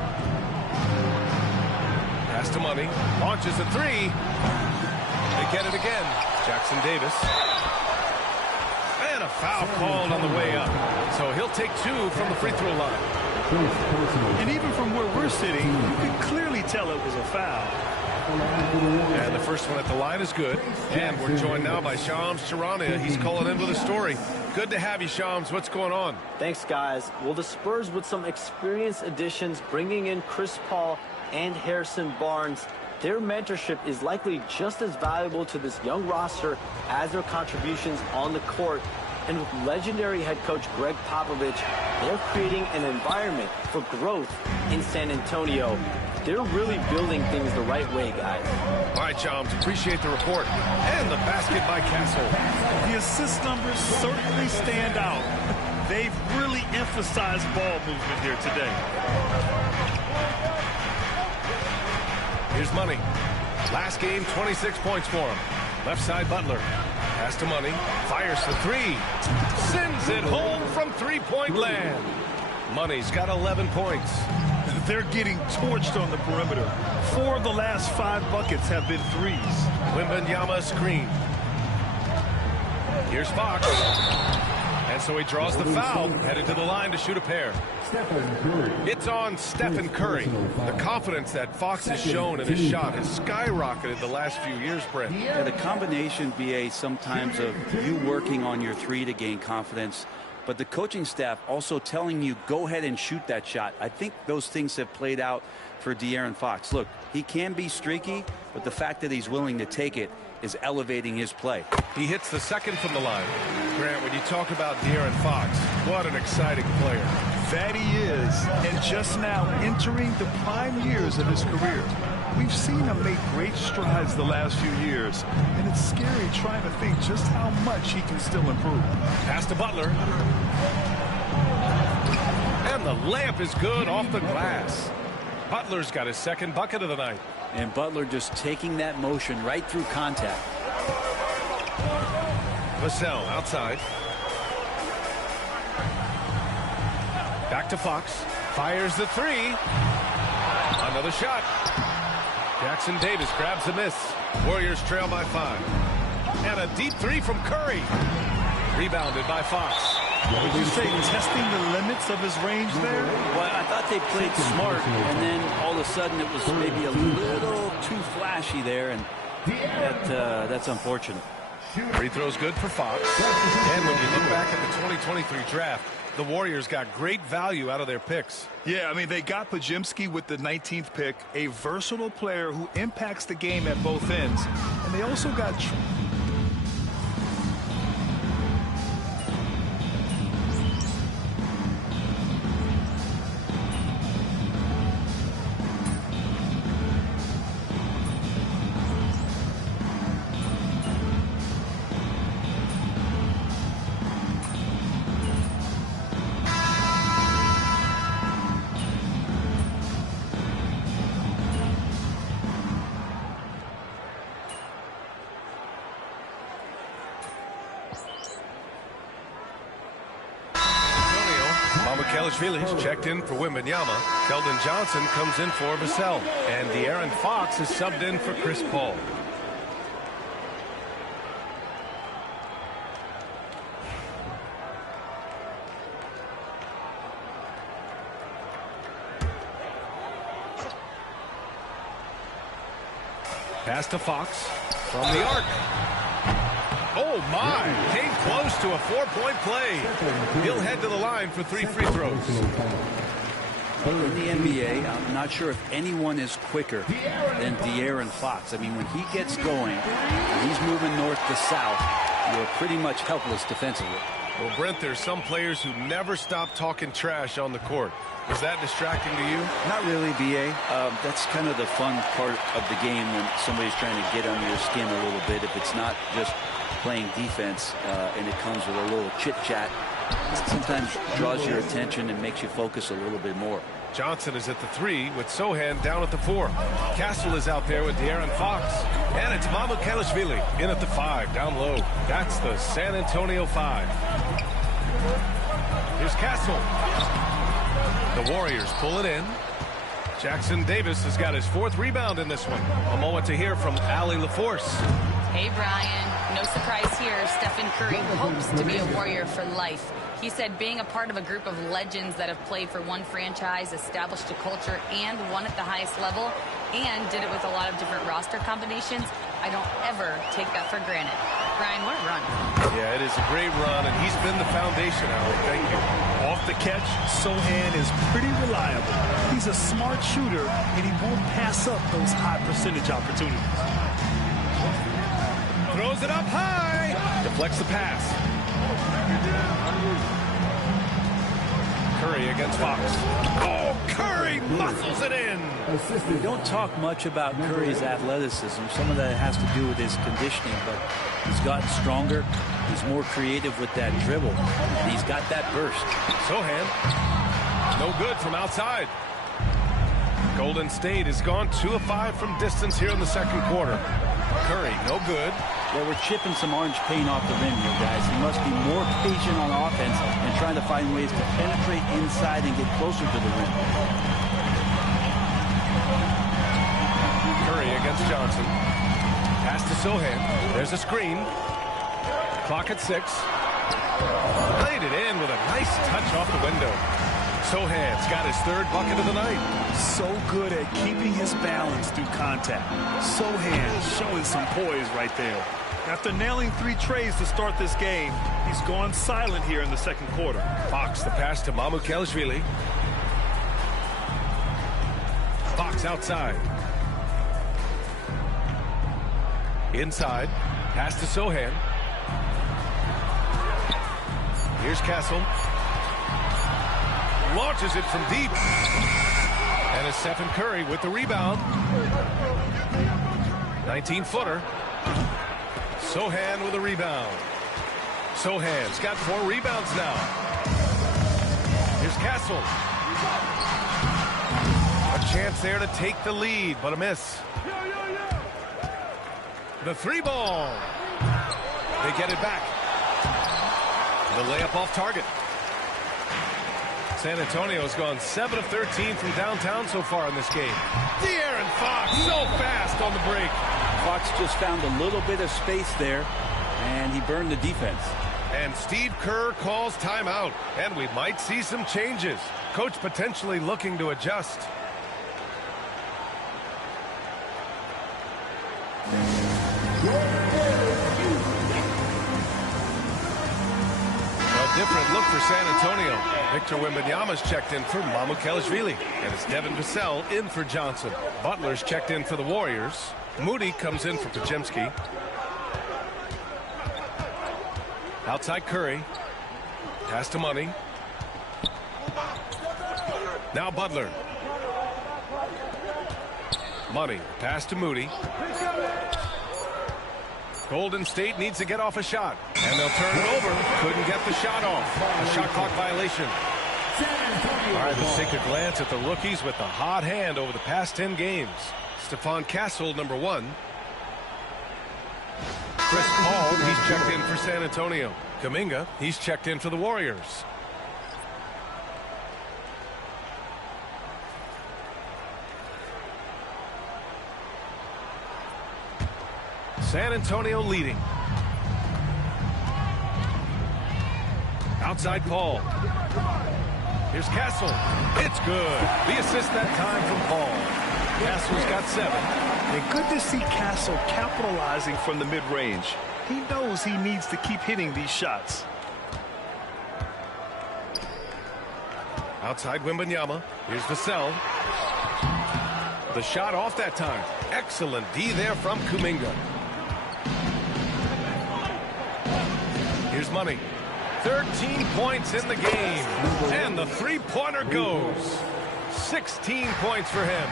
Pass to Money. Launches a 3. They get it again. Jackson Davis. And a foul called on the way up. So he'll take 2 from the free throw line. And even from where we're sitting, you can clearly tell it was a foul. And the first one at the line is good. And we're joined now by Shams Charania. He's calling in with a story. Good to have you, Shams. What's going on? Thanks, guys. Well, the Spurs with some experienced additions, bringing in Chris Paul and Harrison Barnes. Their mentorship is likely just as valuable to this young roster as their contributions on the court. And with legendary head coach Greg Popovich, they're creating an environment for growth in San Antonio. They're really building things the right way, guys. All right, Shams, appreciate the report. And the basket by Castle. The assist numbers certainly stand out. They've really emphasized ball movement here today. Here's Money. Last game, 26 points for him. Left side, Butler. Pass to Money. Fires the 3. Sends it home from three-point land. Money's got 11 points. They're getting torched on the perimeter. 4 of the last 5 buckets have been threes. Wembanyama screen. Here's Fox. And so he draws the foul, headed to the line to shoot a pair. It's on Stephen Curry. The confidence that Fox has shown in his shot has skyrocketed the last few years, Brent. Yeah, the combination, BA, sometimes of you working on your 3 to gain confidence, but the coaching staff also telling you, go ahead and shoot that shot. I think those things have played out for De'Aaron Fox. Look, he can be streaky, but the fact that he's willing to take it is elevating his play. He hits the second from the line. Grant, when you talk about De'Aaron Fox, what an exciting player. That he is, and just now entering the prime years of his career. We've seen him make great strides the last few years, and it's scary trying to think just how much he can still improve. Pass to Butler. And the layup is good off the glass. Butler's got his second bucket of the night. And Butler just taking that motion right through contact. Vassell outside. Back to Fox. Fires the three. Another shot. Jackson Davis grabs the miss. Warriors trail by 5. And a deep three from Curry. Rebounded by Fox. Would you say testing the limits of his range there? Well, I thought they played smart, and then all of a sudden it was maybe a little too flashy there, and that's unfortunate. Free throw's good for Fox. And when you look back at the 2023 draft, the Warriors got great value out of their picks. Yeah, I mean, they got Podziemski with the 19th pick, a versatile player who impacts the game at both ends. And they also got... Kelishvili's checked in for Wembanyama. Keldon Johnson comes in for Vassell. And De'Aaron Fox is subbed in for Chris Paul. Pass to Fox from the arc. Oh, my. Came close to a 4-point play. He'll head to the line for 3 free throws. In the NBA, I'm not sure if anyone is quicker than De'Aaron Fox. I mean, when he gets going, when he's moving north to south, you're pretty much helpless defensively. Well, Brent, there's some players who never stop talking trash on the court. Is that distracting to you? Not really, B.A. That's kind of the fun part of the game when somebody's trying to get under your skin a little bit. If it's not just playing defense and it comes with a little chit-chat, it sometimes draws your attention and makes you focus a little bit more. Johnson is at the 3 with Sohan down at the 4. Castle is out there with De'Aaron Fox. And it's Mamu Kelishvili in at the 5, down low. That's the San Antonio 5. Here's Castle. The Warriors pull it in. Jackson Davis has got his 4th rebound in this one. A moment to hear from Allie LaForce. Hey, Brian. No surprise here. Stephen Curry hopes to be a Warrior for life. He said being a part of a group of legends that have played for one franchise, established a culture, and won at the highest level, and did it with a lot of different roster combinations, I don't ever take that for granted. Brian, what a run. Yeah, it is a great run, and he's been the foundation, Allie. Thank you. Off the catch, Sohan is pretty reliable. He's a smart shooter, and he won't pass up those high percentage opportunities. Throws it up high. Deflects the pass. Curry against Fox. Oh, Curry muscles it in. We don't talk much about Curry's athleticism. Some of that has to do with his conditioning, but he's gotten stronger. He's more creative with that dribble. And he's got that burst. Sohan, no good from outside. Golden State has gone 2 of 5 from distance here in the second quarter. Curry, no good. Yeah, we're chipping some orange paint off the rim here, guys. He must be more patient on offense and trying to find ways to penetrate inside and get closer to the rim. Curry against Johnson. Pass to Sohan. There's a screen. Clock at 6. Played it in with a nice touch off the window. Sohan's got his 3rd bucket of the night. So good at keeping his balance through contact. Sohan showing some poise right there. After nailing 3 trays to start this game, he's gone silent here in the second quarter. Fox, the pass to Mamu Kelishvili. Fox outside. Inside. Pass to Sohan. Here's Castle. Launches it from deep. And it's Stephen Curry with the rebound. 19-footer. Sohan with a rebound. Sohan's got 4 rebounds now. Here's Castle. A chance there to take the lead, but a miss. The 3-ball. They get it back. The layup off target. San Antonio's gone 7 of 13 from downtown so far in this game. De'Aaron Fox so fast on the break. Fox just found a little bit of space there, and he burned the defense. And Steve Kerr calls timeout, and we might see some changes. Coach potentially looking to adjust. A different look for San Antonio. Victor Wembanyama's checked in for Mamukelashvili, and it's Devin Vassell in for Johnson. Butler's checked in for the Warriors. Moody comes in for Podziemski. Outside Curry. Pass to Money. Now Butler. Money. Pass to Moody. Golden State needs to get off a shot, and they'll turn it over. Couldn't get the shot off. A shot clock violation. All right, let's take a glance at the rookies with the hot hand over the past 10 games. Stephon Castle, number 1. Chris Paul, he's checked in for San Antonio. Kuminga, he's checked in for the Warriors. San Antonio leading. Outside Paul. Here's Castle. It's good. The assist that time from Paul. Castle's got 7. And good to see Castle capitalizing from the mid-range. He knows he needs to keep hitting these shots. Outside Wembanyama. Here's Vassell. The shot off that time. Excellent D there from Kuminga. Here's Money. 13 points in the game. And the three-pointer goes. 16 points for him.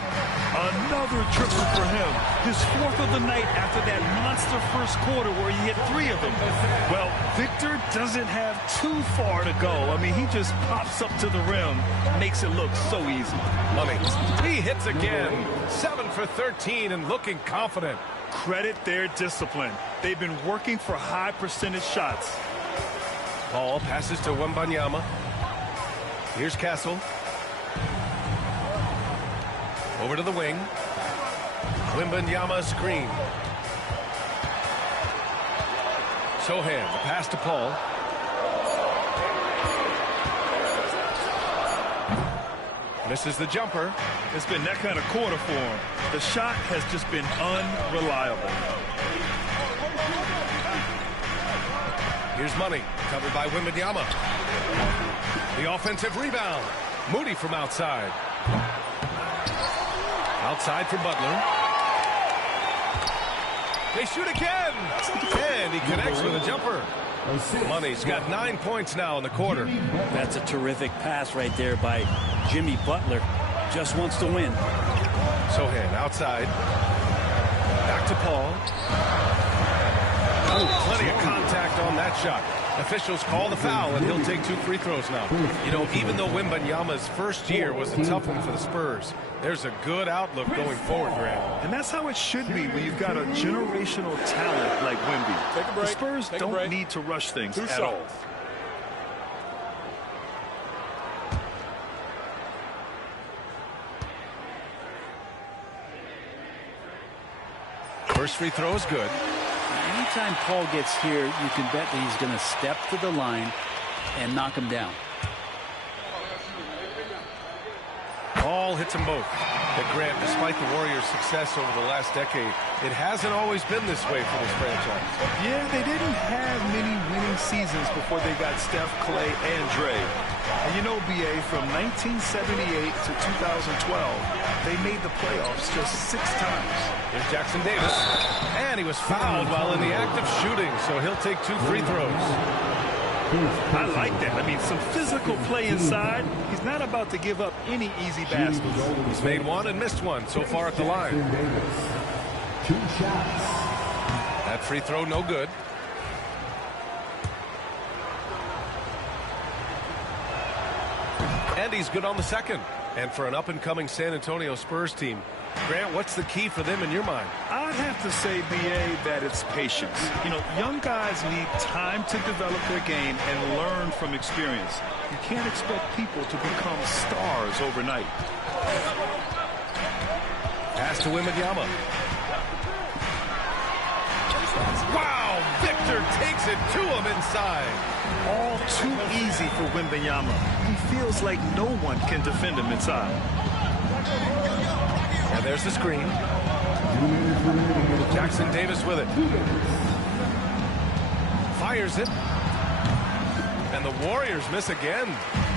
Another triple for him. His 4th of the night after that monster first quarter where he hit 3 of them. Well, Victor doesn't have too far to go. I mean, he just pops up to the rim. Makes it look so easy. Money. He hits again. 7 for 13 and looking confident. Credit their discipline. They've been working for high percentage shots. Paul passes to Wembanyama. Here's Castle. Over to the wing. Wembanyama screen. Sohan, the pass to Paul. Misses the jumper. It's been that kind of quarter for him. The shot has just been unreliable. Here's Money, covered by Wembanyama. The offensive rebound. Moody from outside. Outside for Butler. They shoot again. And he connects with a jumper. Money's got 9 points now in the quarter. That's a terrific pass right there by Jimmy Butler. Just wants to win. Sohan outside. Back to Paul. Oh, plenty of contact on that shot. Officials call the foul, and he'll take 2 free throws now. You know, even though Wembanyama's first year was a tough one for the Spurs, there's a good outlook going forward, Grant. And that's how it should be when you've got a generational talent like Wemby. Take a break. The Spurs don't need to rush things at all. First free throw is good. Anytime Paul gets here, you can bet that he's going to step to the line and knock him down. Paul hits them both. But Grant, despite the Warriors' success over the last decade, it hasn't always been this way for this franchise. Yeah, they didn't have many winning seasons before they got Steph, Clay, and Dre. And you know, B.A., from 1978 to 2012, they made the playoffs just 6 times. Here's Jackson Davis. And he was fouled while in the act of shooting, so he'll take 2 free throws. I like that. I mean, some physical play inside. He's not about to give up any easy baskets. He's made one and missed one so far at the line. 2 shots. That free throw no good. And he's good on the second. And for an up-and-coming San Antonio Spurs team, Grant, what's the key for them in your mind? I'd have to say, B.A., that it's patience. You know, young guys need time to develop their game and learn from experience. You can't expect people to become stars overnight. Pass to Wembanyama. Wow! Victor takes it to him inside. All too easy for Wembanyama. He feels like no one can defend him inside. And there's the screen. Jackson Davis with it. Fires it. And the Warriors miss again.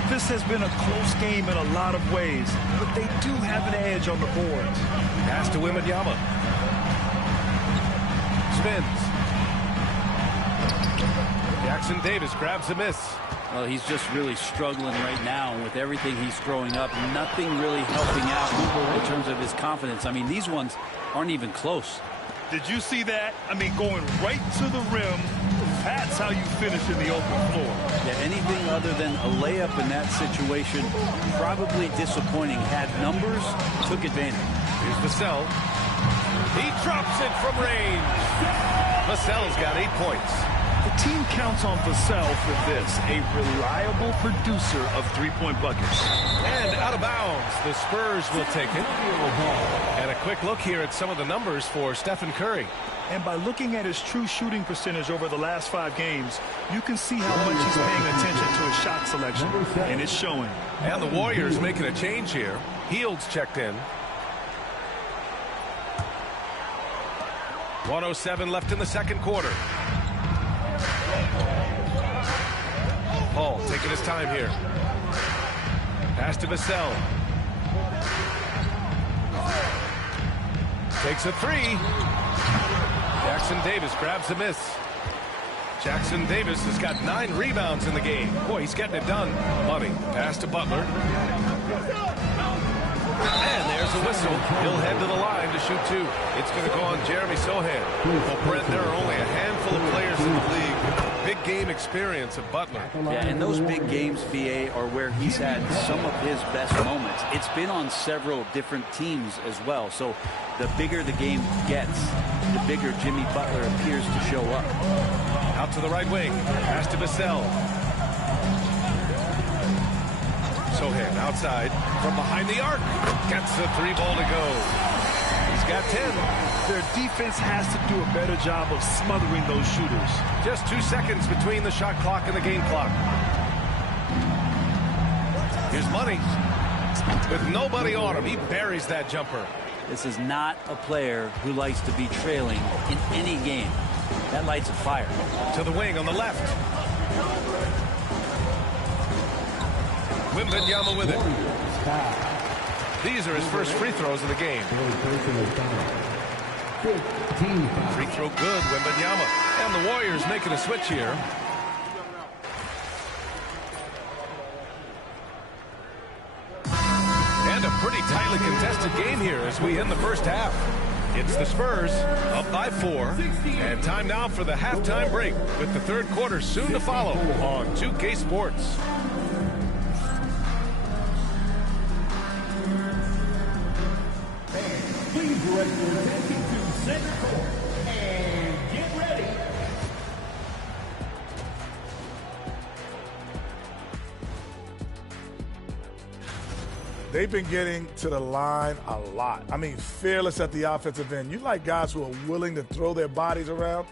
This has been a close game in a lot of ways, but they do have an edge on the boards. Pass to Wembanyama. Spins. Jackson Davis grabs a miss. Well, he's just really struggling right now with everything he's throwing up. Nothing really helping out in terms of his confidence. I mean, these ones aren't even close. Did you see that? I mean, going right to the rim. That's how you finish in the open floor. Yeah, anything other than a layup in that situation, probably disappointing. Had numbers, took advantage. Here's Vassell. He drops it from range. Vassell's got 8 points. The team counts on Vassell for this, a reliable producer of three-point buckets. And out of bounds, the Spurs will take it. And a quick look here at some of the numbers for Stephen Curry. And by looking at his true shooting percentage over the last 5 games, you can see how much he's paying attention to his shot selection, and it's showing. And the Warriors making a change here. Heald's checked in. 1:07 left in the second quarter. Paul taking his time here. Pass to Vassell. Takes a 3. Jackson Davis grabs a miss. Jackson Davis has got 9 rebounds in the game. Boy, he's getting it done. Money. Pass to Butler. And there's a whistle. He'll head to the line to shoot 2. It's going to go on Jeremy Sohan. Well, Brent, there are only a handful of players in the league. Big game experience of Butler. Yeah, and those big games, VA, are where he's had some of his best moments. It's been on several different teams as well. So the bigger the game gets, the bigger Jimmy Butler appears to show up. Out to the right wing. Pass to Vassell. Sohan outside from behind the arc. Gets the 3 ball to go. He's got 10. Their defense has to do a better job of smothering those shooters. Just 2 seconds between the shot clock and the game clock. Here's Money. With nobody on him, he buries that jumper. This is not a player who likes to be trailing in any game. That lights a fire. To the wing on the left. Wembanyama with it. These are his first free throws of the game. Free throw good, Wembanyama. And the Warriors making a switch here. And a pretty tightly contested game here as we end the first half. It's the Spurs up by 4. And time now for the halftime break with the third quarter soon to follow on 2K Sports. Please direct your attention to center court and get ready. They've been getting to the line a lot. I mean, fearless at the offensive end. You like guys who are willing to throw their bodies around?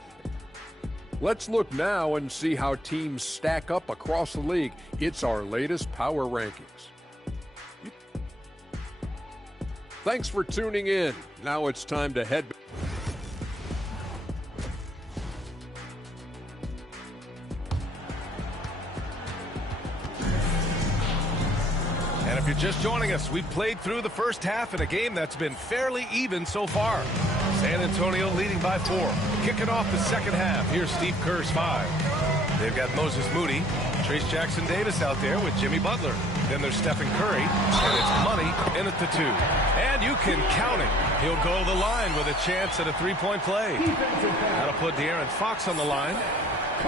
Let's look now and see how teams stack up across the league. It's our latest power rankings. Thanks for tuning in. Now it's time to head back. And if you're just joining us, we've played through the first half in a game that's been fairly even so far. San Antonio leading by 4. Kicking off the second half. Here's Steve Kerr's 5. They've got Moses Moody, Trace Jackson Davis out there with Jimmy Butler. Then there's Stephen Curry, and it's Money in at the 2. And you can count it. He'll go to the line with a chance at a three-point play. That'll put De'Aaron Fox on the line.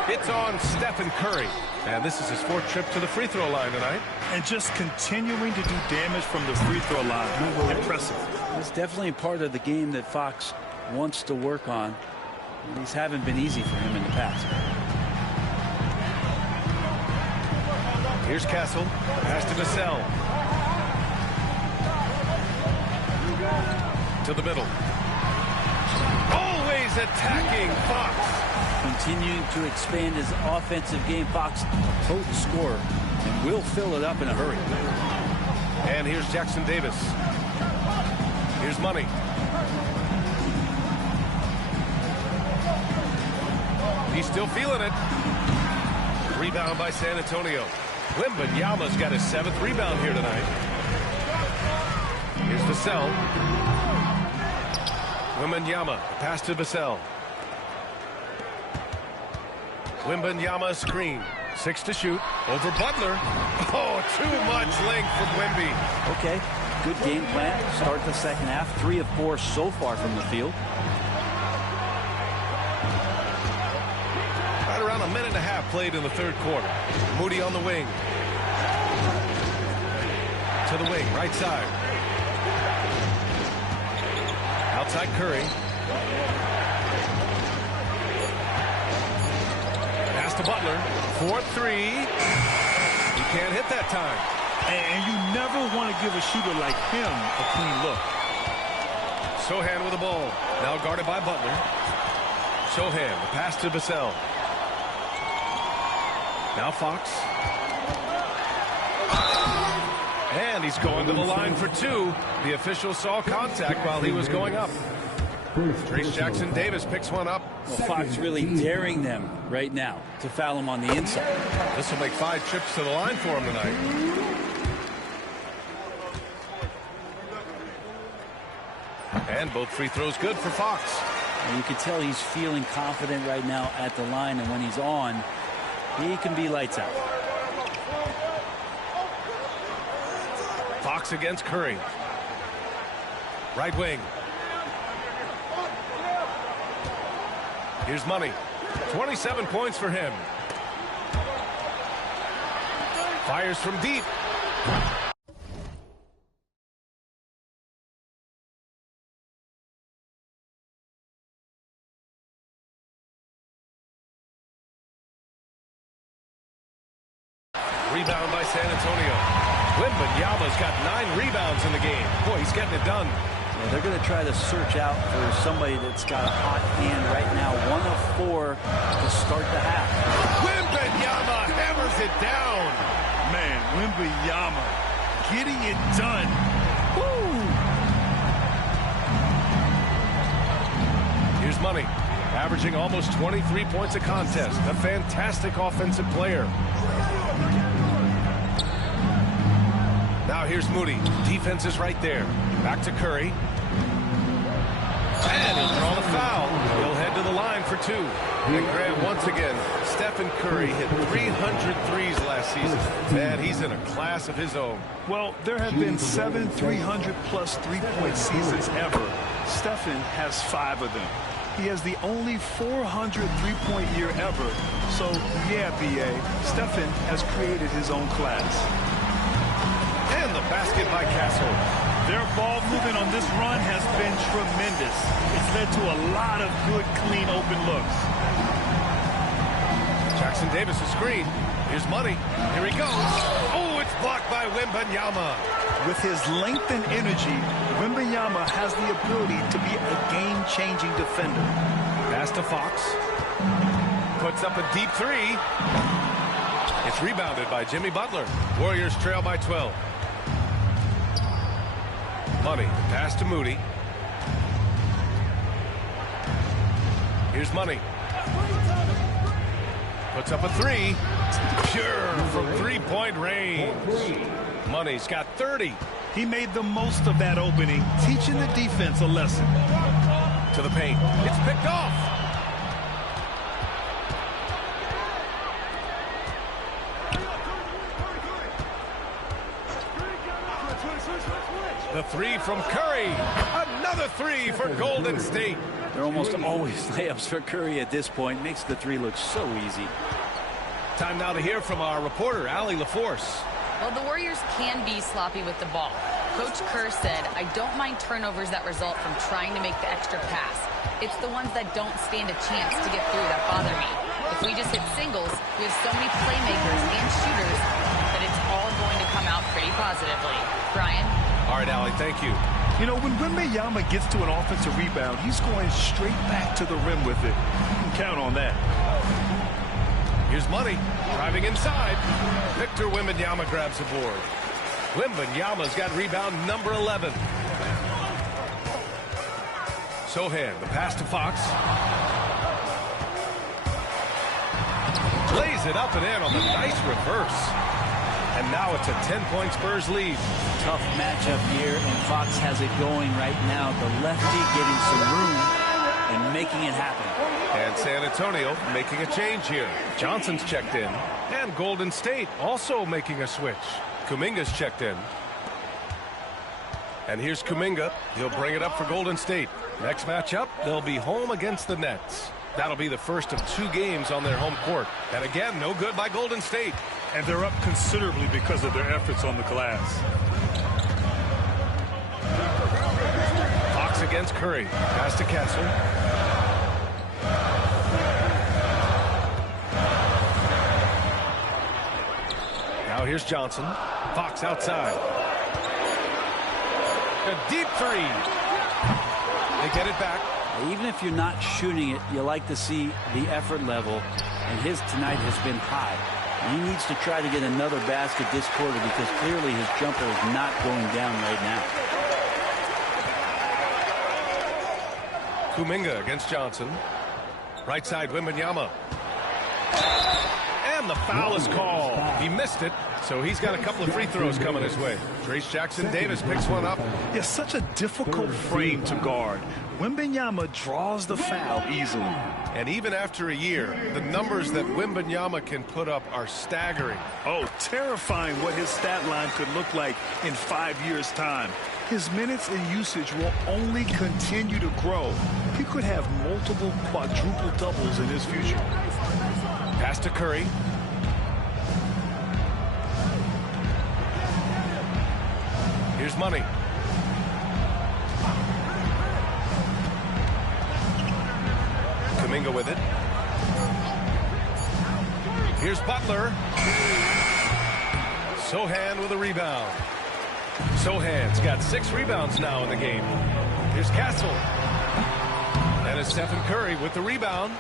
It's on Stephen Curry. And this is his 4th trip to the free throw line tonight. And just continuing to do damage from the free throw line. Impressive. It's definitely part of the game that Fox wants to work on. These haven't been easy for him in the past. Here's Castle. Pass to Vassell. To the middle. Always attacking Fox. Continuing to expand his offensive game. Fox, a potent scorer, and will fill it up in a hurry. And here's Jackson Davis. Here's Money. He's still feeling it. Rebound by San Antonio. Wembanyama's got his 7th rebound here tonight. Here's Vassell. Wembanyama, pass to Vassell. Wembanyama screen. 6 to shoot. Over Butler. Oh, too much length from Wemby. Okay, good game plan. Start the second half. 3 of 4 so far from the field. Right around a minute and a half played in the 3rd quarter. Moody on the wing. To the wing, right side. Outside Curry. Pass to Butler. 4-3. He can't hit that time. And you never want to give a shooter like him a clean look. Sohan with the ball. Now guarded by Butler. Sohan, the pass to Vassell. Now Fox. And he's going to the line for 2. The official saw contact while he was going up. Trace Jackson Davis picks one up. Well, Fox really daring them right now to foul him on the inside. This will make 5 trips to the line for him tonight. And both free throws good for Fox. And you can tell he's feeling confident right now at the line, and when he's on, he can be lights out. Fox against Curry. Right wing. Here's Money. 27 points for him. Fires from deep. Rebound by San Antonio. Wembanyama's got 9 rebounds in the game. Boy, he's getting it done. Yeah, they're going to try to search out for somebody that's got a hot hand right now. 1 of 4 to start the half. Wembanyama hammers it down. Man, Wembanyama getting it done. Woo! Here's Money, averaging almost 23 points a contest. A fantastic offensive player. Now here's Moody. Defense is right there. Back to Curry. And he'll draw the foul. He'll head to the line for 2. And Grant, once again, Stephen Curry hit 300 threes last season. Man, he's in a class of his own. Well, there have been 7 300-plus three-point seasons ever. Stephen has 5 of them. He has the only 400 three-point year ever. So, yeah, B.A., Stephen has created his own class. And the basket by Castle. Their ball movement on this run has been tremendous. It's led to a lot of good, clean, open looks. Jackson Davis is screen. Here's Money. Here he goes. Oh, it's blocked by Wembanyama. With his length and energy, Wembanyama has the ability to be a game-changing defender. Pass to Fox. Puts up a deep 3. It's rebounded by Jimmy Butler. Warriors trail by 12. Money, pass to Moody. Here's Money. Puts up a 3. Pure from 3-point range. Money's got 30. He made the most of that opening, teaching the defense a lesson. To the paint. It's picked off. The three from Curry. Another three for Golden State. They're almost always layups for Curry at this point. Makes the three look so easy. Time now to hear from our reporter, Allie LaForce. Well, the Warriors can be sloppy with the ball. Coach Kerr said, I don't mind turnovers that result from trying to make the extra pass. It's the ones that don't stand a chance to get through that bother me. If we just hit singles, we have so many playmakers and shooters that it's all going to come out pretty positively. Brian? All right, Allie, thank you. You know, when Wembanyama gets to an offensive rebound, he's going straight back to the rim with it. You can count on that. Here's Money, driving inside. Victor Wembanyama grabs the board. Wembanyama's got rebound number 11. Sohan, the pass to Fox. Lays it up and in on the nice reverse. And now it's a 10-point Spurs lead. Tough matchup here, and Fox has it going right now. The lefty getting some room and making it happen. And San Antonio making a change here. Johnson's checked in. And Golden State also making a switch. Kuminga's checked in. And here's Kuminga. He'll bring it up for Golden State. Next matchup, they'll be home against the Nets. That'll be the first of 2 games on their home court. And again, no good by Golden State. And they're up considerably because of their efforts on the glass. Fox against Curry. Pass to Castle. Now here's Johnson. Fox outside. A deep three. They get it back. Even if you're not shooting it, you like to see the effort level, and his tonight has been high. He needs to try to get another basket this quarter because clearly his jumper is not going down right now. Kuminga against Johnson. Right side, Wembanyama. And the foul is called. He missed it, so he's got a couple of free throws coming his way. Trace Jackson-Davis picks one up. It's such a difficult frame to guard. Wembanyama draws the foul easily. And even after a year, the numbers that Wembanyama can put up are staggering. Oh, terrifying what his stat line could look like in 5 years' time. His minutes and usage will only continue to grow. He could have multiple quadruple doubles in his future. Pass to Curry. Here's Money. Kuminga with it. Here's Butler. Sohan with a rebound. Sohan's got 6 rebounds now in the game. Here's Castle. And it's Stephen Curry with the rebound.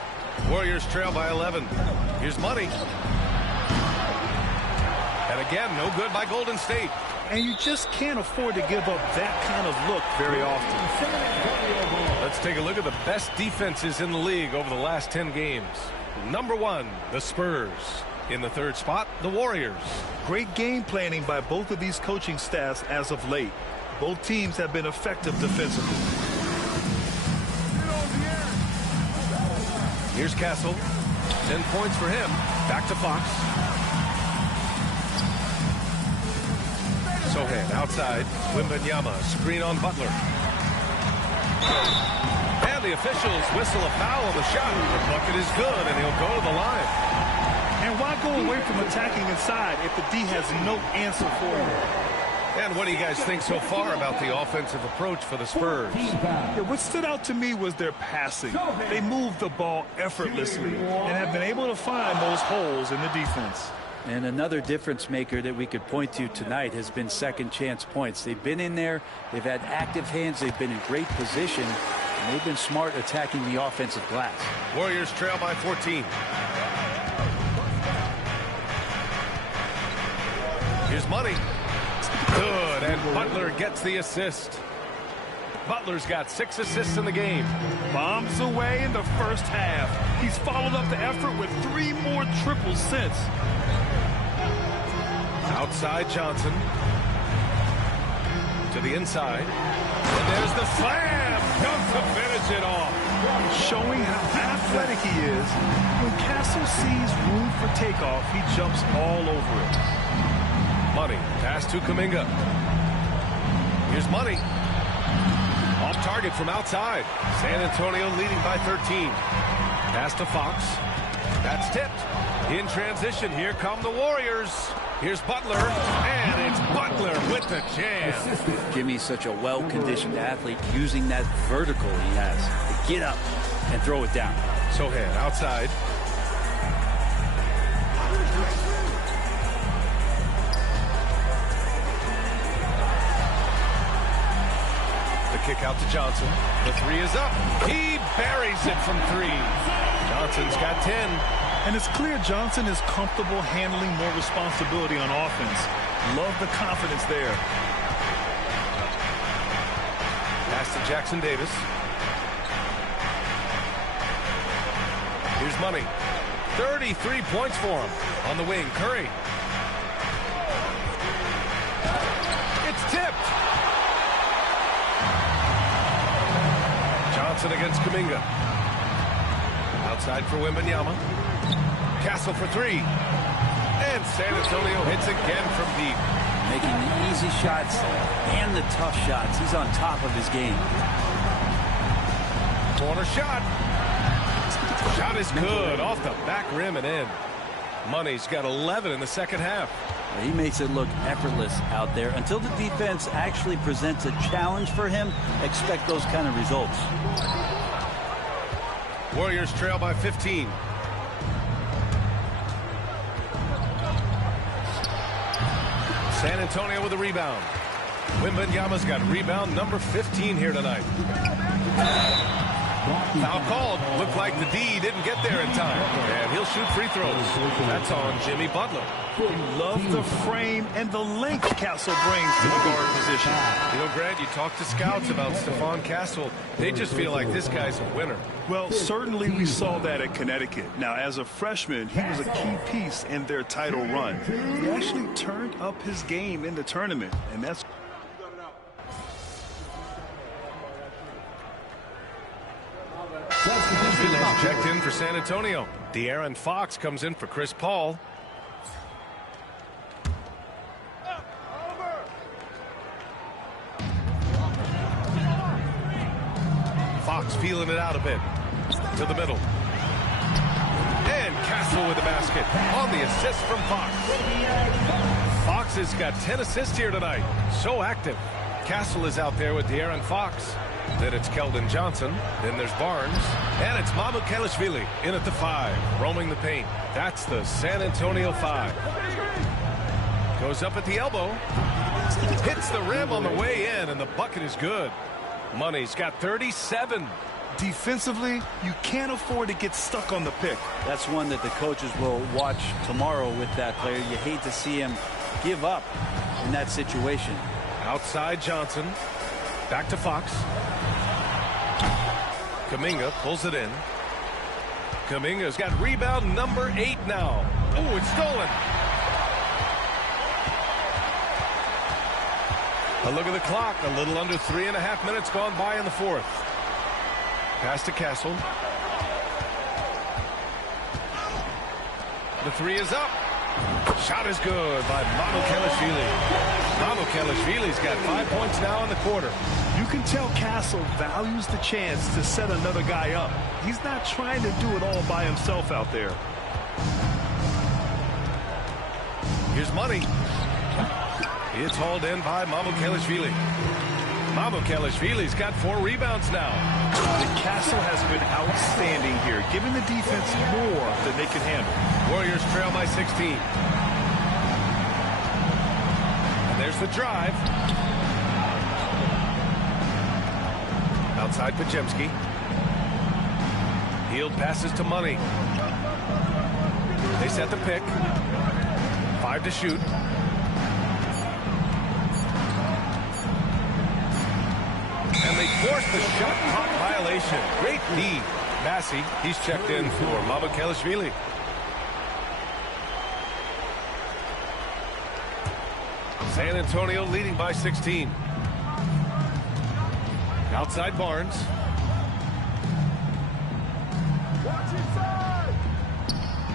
Warriors trail by 11. Here's Money. And again, no good by Golden State. And you just can't afford to give up that kind of look very often. Let's take a look at the best defenses in the league over the last 10 games. Number 1, the Spurs. In the 3rd spot, the Warriors. Great game planning by both of these coaching staffs as of late. Both teams have been effective defensively. Here's Castle. 10 points for him. Back to Fox. Sohan outside. Wembanyama, screen on Butler. And the officials whistle a foul on the shot. The bucket is good, and he'll go to the line. And why go away from attacking inside if the D has no answer for you? And what do you guys think so far about the offensive approach for the Spurs? Yeah, what stood out to me was their passing. They moved the ball effortlessly and have been able to find those holes in the defense. And another difference maker that we could point to tonight has been second chance points. They've been in there. They've had active hands. They've been in great position. And they've been smart attacking the offensive glass. Warriors trail by 14. Here's Money. Good, and Butler gets the assist. Butler's got 6 assists in the game. Bombs away in the first half. He's followed up the effort with 3 more triples since. Outside Johnson. To the inside. And there's the slam. Dunk to finish it off. Showing how athletic he is. When Castle sees room for takeoff, he jumps all over it. Money. Pass to Kuminga. Here's Money. Off target from outside. San Antonio leading by 13. Pass to Fox. That's tipped. In transition, here come the Warriors. Here's Butler, and it's Butler with the jam. Jimmy's such a well-conditioned athlete, using that vertical he has to get up and throw it down. Sohan outside. The kick out to Johnson. The three is up. He buries it from 3. Johnson's got 10. And it's clear Johnson is comfortable handling more responsibility on offense. Love the confidence there. Pass to Jackson Davis. Here's Money. 33 points for him. On the wing, Curry. It's tipped. Johnson against Kuminga. Outside for Wembanyama. Castle for 3. And San Antonio hits again from deep. Making the easy shots and the tough shots. He's on top of his game. Corner shot. Shot is good. Off the back rim and in. Money's got 11 in the second half. He makes it look effortless out there. Until the defense actually presents a challenge for him, expect those kind of results. Warriors trail by 15. San Antonio with a rebound. Wembanyama's got rebound number 15 here tonight. Foul called. Looked like the D didn't get there in time. And he'll shoot free throws. That's on Jimmy Butler. Love the frame and the length Castle brings to the guard position. You know, Grant, you talk to scouts about Stephon Castle. They just feel like this guy's a winner. Well, certainly we saw that at Connecticut. Now, as a freshman, he was a key piece in their title run. He actually turned up his game in the tournament, and that's... Checked in for San Antonio. De'Aaron Fox comes in for Chris Paul. Fox feeling it out a bit. To the middle. And Castle with the basket. On the assist from Fox. Fox has got 10 assists here tonight. So active. Castle is out there with De'Aaron Fox. Then it's Keldon Johnson. Then there's Barnes. And it's Mamukelashvili in at the 5. Roaming the paint. That's the San Antonio 5. Goes up at the elbow. Hits the rim on the way in, and the bucket is good. Money's got 37. Defensively, you can't afford to get stuck on the pick. That's one that the coaches will watch tomorrow with that player. You hate to see him give up in that situation. Outside Johnson. Back to Fox. Kuminga pulls it in. Kuminga's got rebound number 8 now. Oh, it's stolen. A look at the clock. A little under 3.5 minutes gone by in the fourth. Pass to Castle. The 3 is up. Shot is good by Mamukelashvili. Mamukelashvili's got 5 points now in the quarter. You can tell Castle values the chance to set another guy up. He's not trying to do it all by himself out there. Here's Money. It's hauled in by Mamukelashvili. Mamukelashvili's got 4 rebounds now. The Castle has been outstanding here, giving the defense more than they can handle. Warriors trail by 16. And there's the drive. Outside Pajemski. Hield passes to Money. They set the pick. 5 to shoot. And they force the shot clock violation. Great D. Massey, he's checked in for Mamukelashvili. San Antonio leading by 16. Outside Barnes.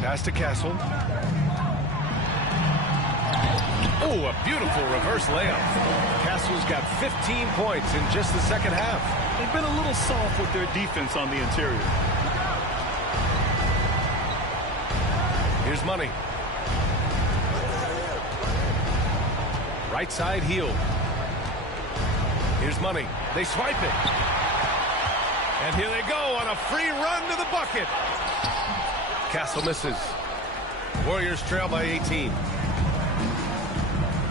Pass to Castle. Oh, a beautiful reverse layup. Castle's got 15 points in just the second half. They've been a little soft with their defense on the interior. Here's Money. Right side heel. Here's Money. They swipe it. And here they go on a free run to the bucket. Castle misses. Warriors trail by 18.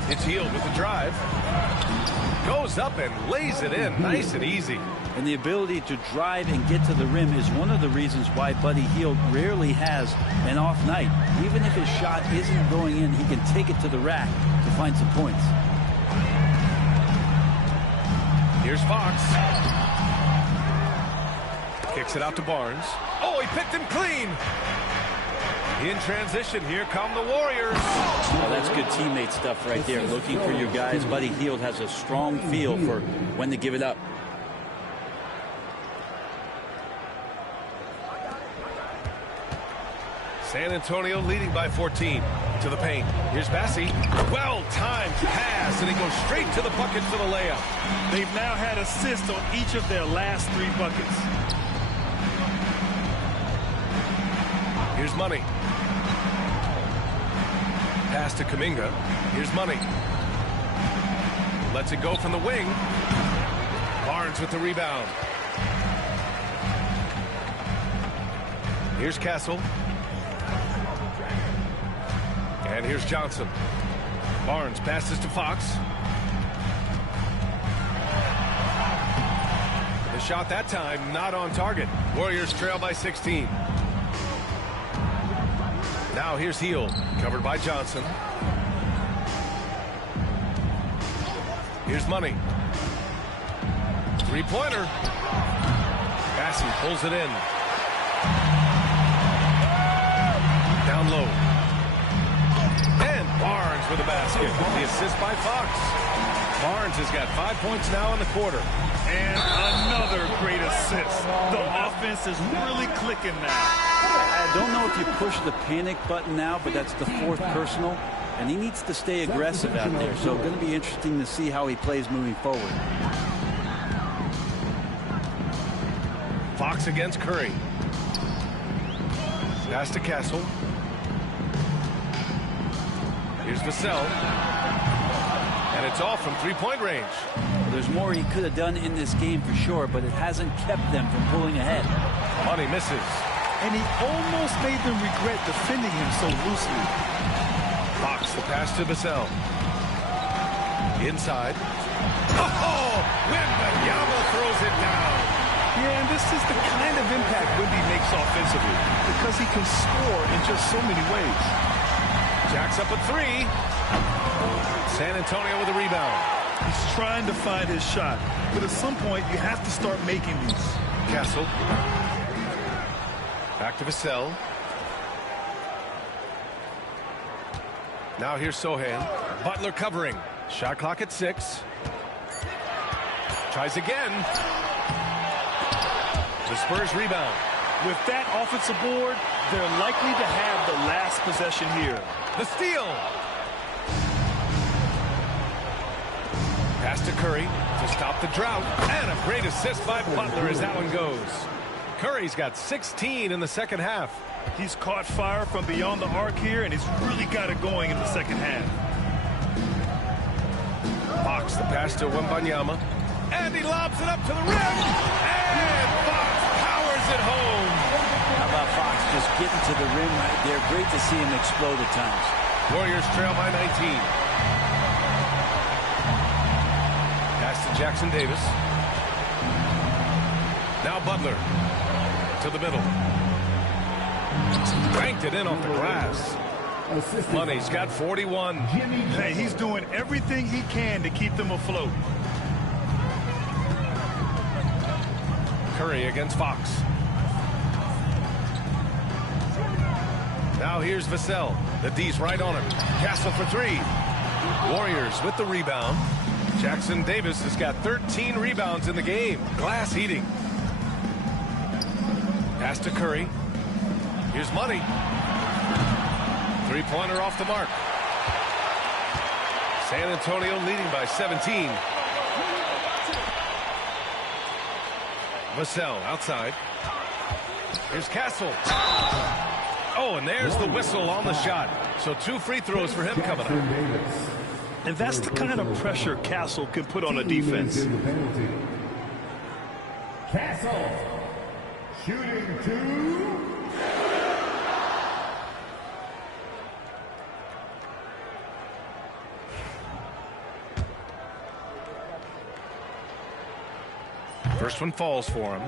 It's Hield with the drive. Goes up and lays it in nice and easy. And the ability to drive and get to the rim is one of the reasons why Buddy Hield rarely has an off night. Even if his shot isn't going in, he can take it to the rack to find some points. Here's Fox. Kicks it out to Barnes. Oh, he picked him clean. In transition, here come the Warriors. Oh, that's good teammate stuff right there. Looking for your guys. Buddy Hield has a strong feel for when to give it up. San Antonio leading by 14 to the paint. Here's Bassi. Well-timed pass, and he goes straight to the bucket for the layup. They've now had assists on each of their last 3 buckets. Here's Money. Pass to Kuminga. Here's Money. Lets it go from the wing. Barnes with the rebound. Here's Castle. And here's Johnson. Barnes passes to Fox. The shot that time not on target. Warriors trail by 16. Now here's Hield, covered by Johnson. Here's Money. Three-pointer. Bassi pulls it in. Down low. And Barnes with a basket. The assist by Fox. Barnes has got 5 points now in the quarter. And another great assist. The offense is really clicking now. I don't know if you push the panic button now, but that's the 4th personal, and he needs to stay aggressive out there. So going to be interesting to see how he plays moving forward. Fox against Curry. Pass to Castle. Here's Vassell. And it's all from three-point range. Well, there's more he could have done in this game for sure, but it hasn't kept them from pulling ahead. Money misses. And he almost made them regret defending him so loosely. Fox, the pass to Vassell. Inside. Oh! Wembanyama throws it down. Yeah, and this is the kind of impact Wemby makes offensively because he can score in just so many ways. Jacks up a 3. San Antonio with a rebound. He's trying to find his shot, but at some point you have to start making these. Castle. Back to Vassell. Now here's Sohan. Butler covering. Shot clock at 6. Tries again. The Spurs rebound. With that offensive board, they're likely to have the last possession here. The steal. Pass to Curry to stop the drought. And a great assist by Butler as that one goes. Curry's got 16 in the second half. He's caught fire from beyond the arc here, and he's really got it going in the second half. Fox, the pass to Wembanyama. And he lobs it up to the rim. And Fox powers it home. How about Fox just getting to the rim right there? Great to see him explode at times. Warriors trail by 19. Pass to Jackson Davis. Now Butler to the middle. Banked it in off the glass. Money's got 41. Hey, he's doing everything he can to keep them afloat. Curry against Fox. Now here's Vassell. The D's right on him. Castle for 3. Warriors with the rebound. Jackson Davis has got 13 rebounds in the game. Glass heating. Pass to Curry. Here's Money. Three-pointer off the mark. San Antonio leading by 17. Vassell outside. Here's Castle. Oh, and there's the whistle on the shot. So 2 free throws for him coming up. And that's the kind of pressure Castle can put on a defense. Castle, shooting 2. First one falls for him.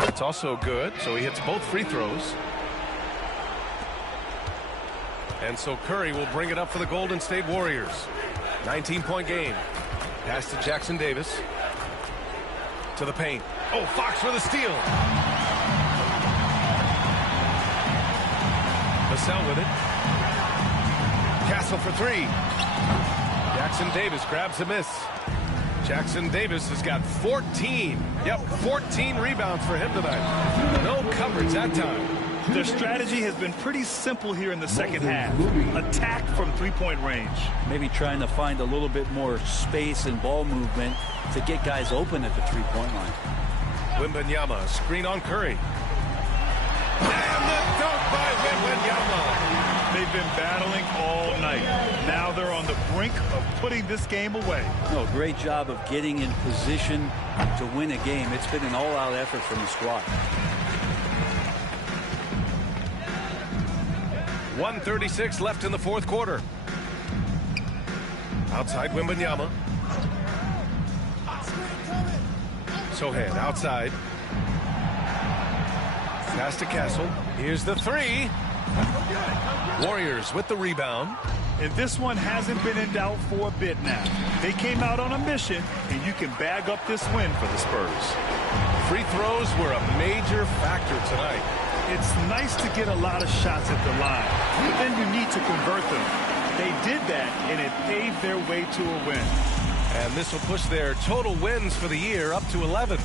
It's also good, so he hits both free throws. And so Curry will bring it up for the Golden State Warriors. 19-point game. Pass to Jackson Davis. To the paint. Oh, Fox for the steal. Vassell with it. Castle for 3. Jackson Davis grabs a miss. Jackson Davis has got 14. Yep, 14 rebounds for him tonight. No coverage that time. Their strategy has been pretty simple here in the second half. Attack from three-point range. Maybe trying to find a little bit more space and ball movement to get guys open at the three-point line. Wembanyama, screen on Curry. And the dunk by Wembanyama. They've been battling all night. Now they're on the brink of putting this game away. No, great job of getting in position to win a game. It's been an all-out effort from the squad. 1:36 left in the fourth quarter. Outside Wembanyama. Sohan outside. Pass to Castle. Here's the 3. Warriors with the rebound. And this one hasn't been in doubt for a bit now. They came out on a mission, and you can bag up this win for the Spurs. Free throws were a major factor tonight. It's nice to get a lot of shots at the line, but then you need to convert them. They did that, and it paved their way to a win. And this will push their total wins for the year up to 11.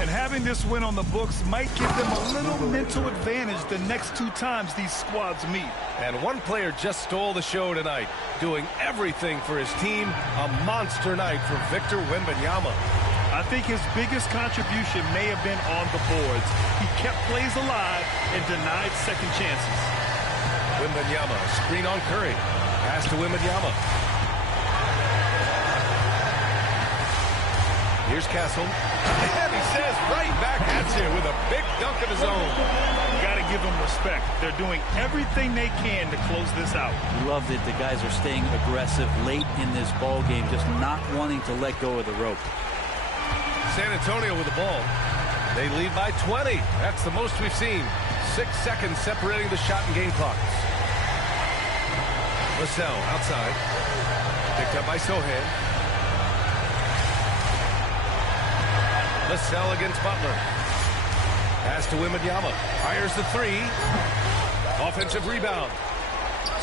And having this win on the books might give them a little mental advantage the next 2 times these squads meet. And one player just stole the show tonight, doing everything for his team. A monster night for Victor Wembanyama. I think his biggest contribution may have been on the boards. He kept plays alive and denied second chances. Wembanyama, screen on Curry. Pass to Wembanyama. Here's Castle. And he says right back at you with a big dunk of his own. You got to give them respect. They're doing everything they can to close this out. Love that the guys are staying aggressive late in this ball game, just not wanting to let go of the rope. San Antonio with the ball. They lead by 20. That's the most we've seen. 6 seconds separating the shot and game clocks. Vassell outside. Picked up by Sohan. Vassell against Butler. Pass to Wembanyama. Fires the 3. Offensive rebound.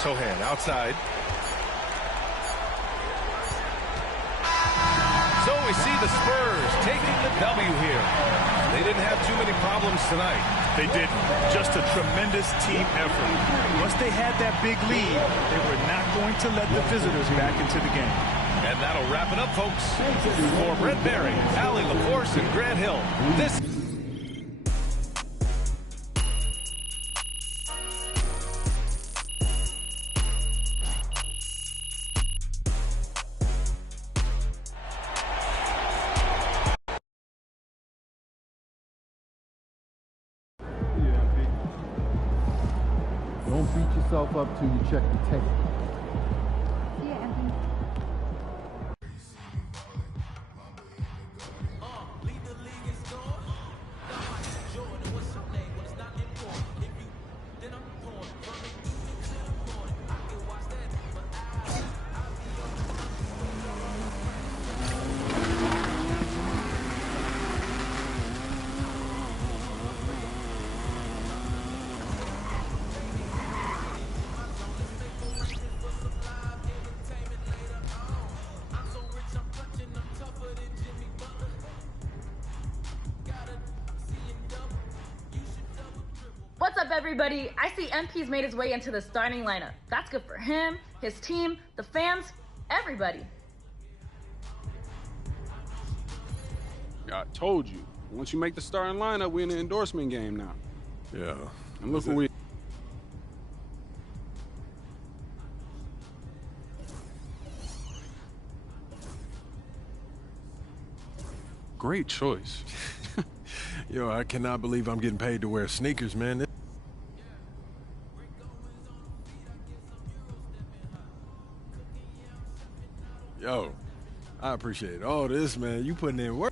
Sohan outside. So we see the Spurs taking the W here. They didn't have too many problems tonight. They didn't. Just a tremendous team effort. Once they had that big lead, they were not going to let the visitors back into the game. And that'll wrap it up, folks. For Brent Barry, Allie LaForce, and Grant Hill, this... Don't beat yourself up till you check the tape. everybody? I see MP's made his way into the starting lineup. That's good for him, his team, the fans, everybody. I told you. Once you make the starting lineup, we're in the endorsement game now. Yeah. And look where we... Great choice. Yo, I cannot believe I'm getting paid to wear sneakers, man. Yo, I appreciate all this, man. You putting in work.